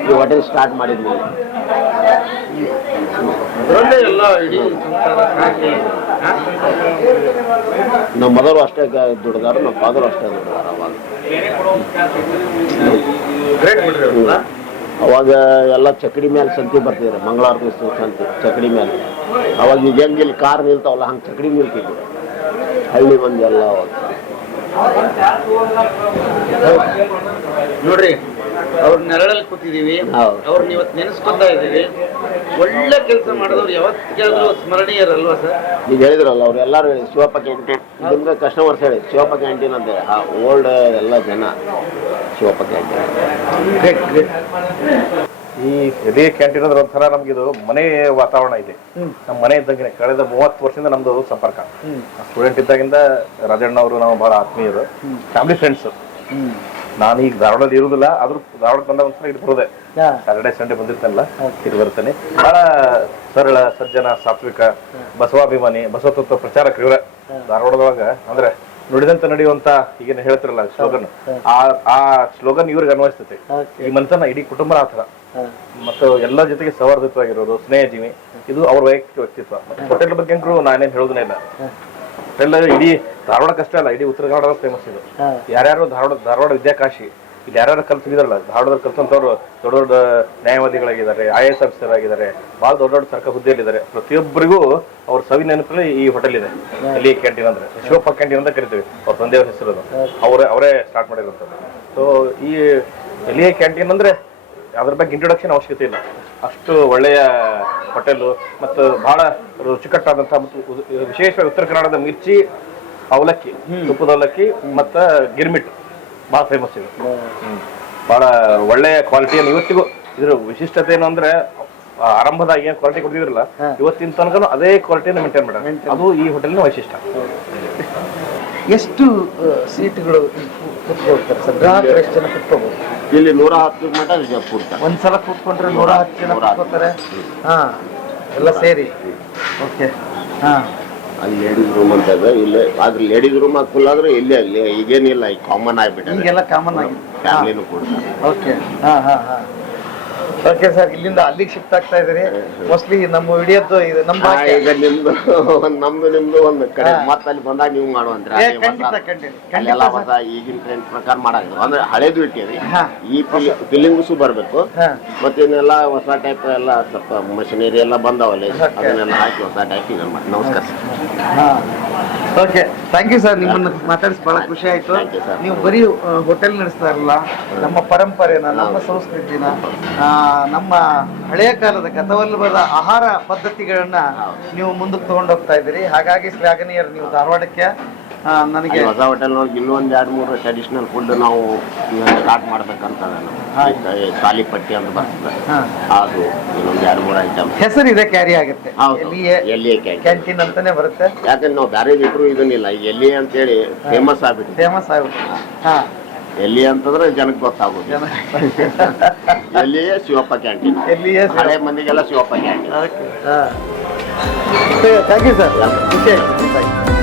ಈ ಹೋಟೆಲ್ ಸ್ಟಾರ್ಟ್ ಮಾಡಿದ್ಮೇಲೆ ನಮ್ಮ ಮದರು ಅಷ್ಟೇ ದುಡ್ದಾರು ನಮ್ಮ ಫಾದರು ಅಷ್ಟೇ ದುಡ್ದಾರ ಅವಾಗ ಎಲ್ಲ ಚಕಡಿ ಮೇಲೆ ಸಂತಿ ಬರ್ತಿದ್ರು ಮಂಗಳವಾರ ದಿವಸ ಸಂತಿ ಚಕಡಿ ಮೇಲೆ ಅವಾಗ ಈಗ ಹೆಂಗೆ ಇಲ್ಲಿ ಕಾರ್ ನಿಲ್ತಾವಲ್ಲ ಹಂಗೆ ಚಕಡಿ ನಿಲ್ತಿದ್ರು ಹಳ್ಳಿ ಮಂದಿ ಎಲ್ಲ ಅವಾಗ ನೋಡ್ರಿ ಅವ್ರ ನೆರಳಲ್ಲಿ ಕೂತಿದೀವಿ, ಹೌದು. ಅವ್ರನ್ನ ಇವತ್ತು ನೆನೆಸ್ಕೊತಾ ಇದ್ದೀವಿ. ಒಳ್ಳೆ ಕೆಲಸ ಮಾಡಿದವ್ರು ಯಾವತ್ತಿಗಾದ್ರೂ ಸ್ಮರಣೀಯರಲ್ವಾ ಸರ್? ಈಗ ಹೇಳಿದ್ರಲ್ಲ ಅವ್ರು ಎಲ್ಲರೂ ಶಿವಪ್ಪ ಕ್ಯಾಂಟೀನ್ ಇದರಿಂದ ಕಸ್ಟಮರ್ಸ್ ಹೇಳಿ ಶಿವಪ್ಪ ಕ್ಯಾಂಟೀನ್ ಅಂತ ಓಲ್ಡ್ ಎಲ್ಲ ಜನ ಶಿವಪ್ಪ ಕ್ಯಾಂಟೀನ್. Great great. ಈ ಎದೆ ಕ್ಯಾಂಟೀನ್ ಅಂದ್ರೆ ಒಂಥರ ನಮ್ಗಿದು ಮನೆ ವಾತಾವರಣ ಇದೆ. ನಮ್ಮ ಮನೆ ಇದ್ದಂಗೆ ಕಳೆದ 30 ವರ್ಷದಿಂದ ನಮ್ದು ಸಂಪರ್ಕ. ಸ್ಟೂಡೆಂಟ್ ಇದ್ದಾಗಿಂದ ರಾಜಣ್ಣ ಅವರು ನಾವು ಬಹಳ ಆತ್ಮೀಯರು, ಫ್ಯಾಮಿಲಿ ಫ್ರೆಂಡ್ಸ್. ನಾನು ಈಗ ಧಾರವಾಡದಲ್ಲಿ ಇರುವುದಿಲ್ಲ, ಆದ್ರೂ ಧಾರವಾಡಕ್ಕೆ ಬಂದಾಗ ಒಂದ್ಸಲ ಇಲ್ಲಿ ಬರೋದೆ. ಸ್ಯಾಟರ್ಡೆ ಸಂಡೇ ಬಂದಿರ್ತೇನಲ್ಲ, ಇಲ್ಲಿ ಬರ್ತೇನೆ. ಬಹಳ ಸರಳ, ಸಜ್ಜನ, ಸಾತ್ವಿಕ, ಬಸವಾಭಿಮಾನಿ, ಬಸವತತ್ವ ಪ್ರಚಾರಕರು ಇವರ ಧಾರವಾಡದೊಳಗ. ಅಂದ್ರೆ ನುಡಿದಂತ ನಡೆಯುವಂತ ಈಗೇನು ಹೇಳ್ತಿರಲ್ಲ ಸ್ಲೋಗನ್, ಆ ಸ್ಲೋಗನ್ ಇವ್ರಿಗೆ ಅನ್ವಯಿಸ್ತೈತೆ. ಈ ಮನುಷ್ಯನ ಇಡೀ ಕುಟುಂಬ ಆ ಥರ, ಮತ್ತು ಎಲ್ಲರ ಜೊತೆಗೆ ಸೌಹಾರ್ದತ್ವವಾಗಿರೋದು, ಸ್ನೇಹ ಜೀವಿ, ಇದು ಅವ್ರ ವೈಯಕ್ತಿಕ ವ್ಯಕ್ತಿತ್ವ. ಹೋಟೆಲ್ ಬಗ್ಗೆ ನಾನೇನು ಹೇಳೋದನ್ನೇ ಇಲ್ಲ. ಹೋಟೆಲ್ ಇಡೀ ಧಾರವಾಡಕ್ಕಷ್ಟೇ ಅಲ್ಲ, ಇಡೀ ಉತ್ತರ ಕನ್ನಡ ಫೇಮಸ್ ಇದು. ಯಾರ್ಯಾರು ಧಾರವಾಡ ವಿದ್ಯಾಕಾಶಿ, ಇಲ್ಲಿ ಯಾರ್ಯಾರು ಕಲ್ತಿದಾರಲ್ಲ, ಧಾರವಾಡದಲ್ಲಿ ಕಲ್ತಂತವ್ರು ದೊಡ್ಡ ದೊಡ್ಡ ನ್ಯಾಯವಾದಿಗಳಾಗಿದ್ದಾರೆ, IAS ಆಫೀಸರ್ ಆಗಿದ್ದಾರೆ, ಬಹಳ ದೊಡ್ಡ ದೊಡ್ಡ ಸರ್ಕಾರ ಹುದ್ದೆಯಲ್ಲಿದ್ದಾರೆ. ಪ್ರತಿಯೊಬ್ಬರಿಗೂ ಅವ್ರ ಸವಿ ನೆನಪಲ್ಲಿ ಈ ಹೋಟೆಲ್ ಇದೆ. ಎಲ್ಲಿ ಕ್ಯಾಂಟೀನ್ ಅಂದ್ರೆ ಶಿವಪ್ಪ ಕ್ಯಾಂಟೀನ್ ಅಂತ ಕರಿತೀವಿ, ಅವ್ರ ತಂದೆಯವ್ರ ಹೆಸರು. ಅವರೇ ಸ್ಟಾರ್ಟ್ ಮಾಡಿರುವಂಥದ್ದು. ಸೊ ಈ ಎಲ್ಲಿಯ ಕ್ಯಾಂಟೀನ್ ಅಂದ್ರೆ ಅದ್ರ ಬಗ್ಗೆ ಇಂಟ್ರೊಡಕ್ಷನ್ ಅವಶ್ಯಕತೆ ಇಲ್ಲ. ಅಷ್ಟು ಒಳ್ಳೆಯ ಹೋಟೆಲು, ಮತ್ತು ಬಹಳ ರುಚಿಕಟ್ಟಾದಂಥ ಮತ್ತು ವಿಶೇಷವಾಗಿ ಉತ್ತರ ಕನ್ನಡದ ಮಿರ್ಚಿ, ಅವಲಕ್ಕಿ, ತುಪ್ಪದ ಅವಲಕ್ಕಿ ಮತ್ತು ಗಿರ್ಮಿಟ್ ಬಹಳ ಫೇಮಸ್ ಇದೆ. ಬಹಳ ಒಳ್ಳೆಯ ಕ್ವಾಲಿಟಿಯನ್ನು ಇವತ್ತಿಗೂ. ಇದ್ರ ವಿಶಿಷ್ಟತೆ ಏನು ಅಂದ್ರೆ ಆರಂಭದಾಗ ಏನು ಕ್ವಾಲಿಟಿ ಕೊಡ್ತಿದ್ರಲ್ಲ, ಇವತ್ತಿನ ತನಕ ಅದೇ ಕ್ವಾಲಿಟಿಯನ್ನು ಮೇಂಟೈನ್ ಮಾಡ್ತಾರೆ. ಅದು ಈ ಹೋಟೆಲ್ನ ವೈಶಿಷ್ಟ್ಯ. ಎಷ್ಟು ಸೀಟ್ಗಳು ಕೂತ್ಕೊಳ್ತಾರೆ ಸರ್? ಗ್ರಾಹಕರು ಎಷ್ಟು ಜನ ಕೂತ್ಕೋಬಹುದು? ಇಲ್ಲಿ 110 ಮಟ ಕೂಡ್ತಾರೆ. ಒಂದ್ಸಲ ಕೂತ್ಕೊಂಡ್ರೆ 110 ಜನ ಕೂತ್ಕೋತಾರೆ. ಹಾ, ಎಲ್ಲ ಸೇರಿ. ಓಕೆ. ಹಾ, ಅಲ್ಲಿ ಲೇಡೀಸ್ ರೂಮ್ ಅಂತ ಇದೆ. ಇಲ್ಲಿ ಆದ್ರೆ ಲೇಡೀಸ್ ರೂಮ್ ಫುಲ್ ಆದ್ರೆ ಇಲ್ಲಿ ಅಲ್ಲಿ ಈಗೇನಿಲ್ಲ, ಈಗ ಕಾಮನ್ ಆಗ್ಬಿಟ್ಟೆ, ಈಗೆಲ್ಲ ಕಾಮನ್ ಆಗಿದೆ. ಫ್ಯಾಮಿಲಿನೂ ಕೊಡ್ತಾರೆ. ಓಕೆ. ಹಾ ಹಾ ಹಾ. ಓಕೆ ಸರ್, ಇಲ್ಲಿಂದ ಅಲ್ಲಿಗೆ ಶಿಫ್ಟ್ ಆಗ್ತಾ ಇದ್ದೀರಿ. ಮೋಸ್ಟ್ಲಿ ನಮ್ಮ ವಿಡಿಯೋದ್ದು ಇದು ನಮ್ಮ ಭಾಷೆ. ಈಗ ನಿಮ್ದು ನಿಮ್ದು ಒಂದು ಕಡೆ ಮತ್ತೆ ಅಲ್ಲಿ ಬಂದಾಗ ನೀವು ಮಾಡುವಂದ್ರೆ ಖಂಡಿತ ಖಂಡಿತ ಅಲ್ಲೆಲ್ಲ ಹೊಸ ಈಗಿನ ಟ್ರೆಂಡ್ ಪ್ರಕಾರ ಮಾಡಾಗ ಅಂದ್ರೆ ಹಳೇದು ಇಟ್ಟಿರಿ. ಹಾ. ಈ ಫೀಲಿಂಗ್ಸು ಬರ್ಬೇಕು. ಹಾ. ಮತ್ತೆ ಇನ್ನೆಲ್ಲ ಹೊಸ ಟೈಪ್ ಎಲ್ಲ ಸ್ವಲ್ಪ ಮಷಿನರಿ ಎಲ್ಲ ಬಂದವಲ್ಲಿ, ಅದನ್ನೆಲ್ಲ ಹಾಕಿ ಹೊಸ ಟೈಪ್ ಇದನ್ನ ಮಾಡಿ. ನಮಸ್ಕಾರ ಸರ್. ಹಾ. Okay, thank you sir. ನಿಮ್ಮನ್ನು ಮಾತಾಡಿಸಿ ಬಹಳ ಖುಷಿ ಆಯ್ತು. Thank you, sir. ನೀವು ಬರೀ ಹೋಟೆಲ್ ನಡೆಸ್ತಾ ಇರಲ್ಲ, ನಮ್ಮ ಪರಂಪರೆನ, ನಮ್ಮ ಸಂಸ್ಕೃತಿನ, ನಮ್ಮ ಹಳೆಯ ಕಾಲದ ಗತವಲ್ಲದ ಆಹಾರ ಪದ್ಧತಿಗಳನ್ನ ನೀವು ಮುಂದಕ್ಕೆ ತಗೊಂಡೋಗ್ತಾ ಇದ್ದೀರಿ. ಹಾಗಾಗಿ ಶ್ಲಾಘನೀಯರು ನೀವು ಧಾರವಾಡಕ್ಕೆ. ನನಗೆ ಹೊಸ ಹೋಟೆಲ್ ಒಳಗೆ ಇನ್ನೊಂದು 2-3 ಟ್ರೆಡಿಷನಲ್ ಫುಡ್ ನಾವು ಸ್ಟಾರ್ಟ್ ಮಾಡ್ಬೇಕಂತ ತಾಲಿಪಟ್ಟಿ ಅಂತ ಬರ್ತದೆ, ಅದು ಇನ್ನೊಂದು 2-3 ಐಟಮ್ ಹೆಸರಿದೆ, ಕ್ಯಾರಿ ಆಗುತ್ತೆ. ಎಲ್ಲಿಯೇ ಕ್ಯಾಂಟೀನ್ ಅಂತಾನೆ ಬರುತ್ತೆ. ಯಾಕಂದ್ರೆ ನಾವು ಬೇರೆ ಇಟ್ರು ಇದನ್ನಿಲ್ಲ, ಈಗ ಎಲ್ಲಿ ಅಂತೇಳಿ ಫೇಮಸ್ ಆಗ್ಬಿಟ್ಟು. ಫೇಮಸ್ ಆಗ್ಬಿಟ್ಟು. ಹಾ, ಎಲ್ಲಿ ಅಂತಂದ್ರೆ ಜನಕ್ಕೆ ಗೊತ್ತಾಗೋದು. ಎಲ್ಲಿಯೇ ಶಿವಪ್ಪ ಕ್ಯಾಂಟೀನ್, ಎಲ್ಲಿಯೇ ಹಳೆ ಮಂದಿಗೆಲ್ಲ Shivappa canteen. Okay. Thank you sir. ಖುಷಿ ಆಯ್ತು.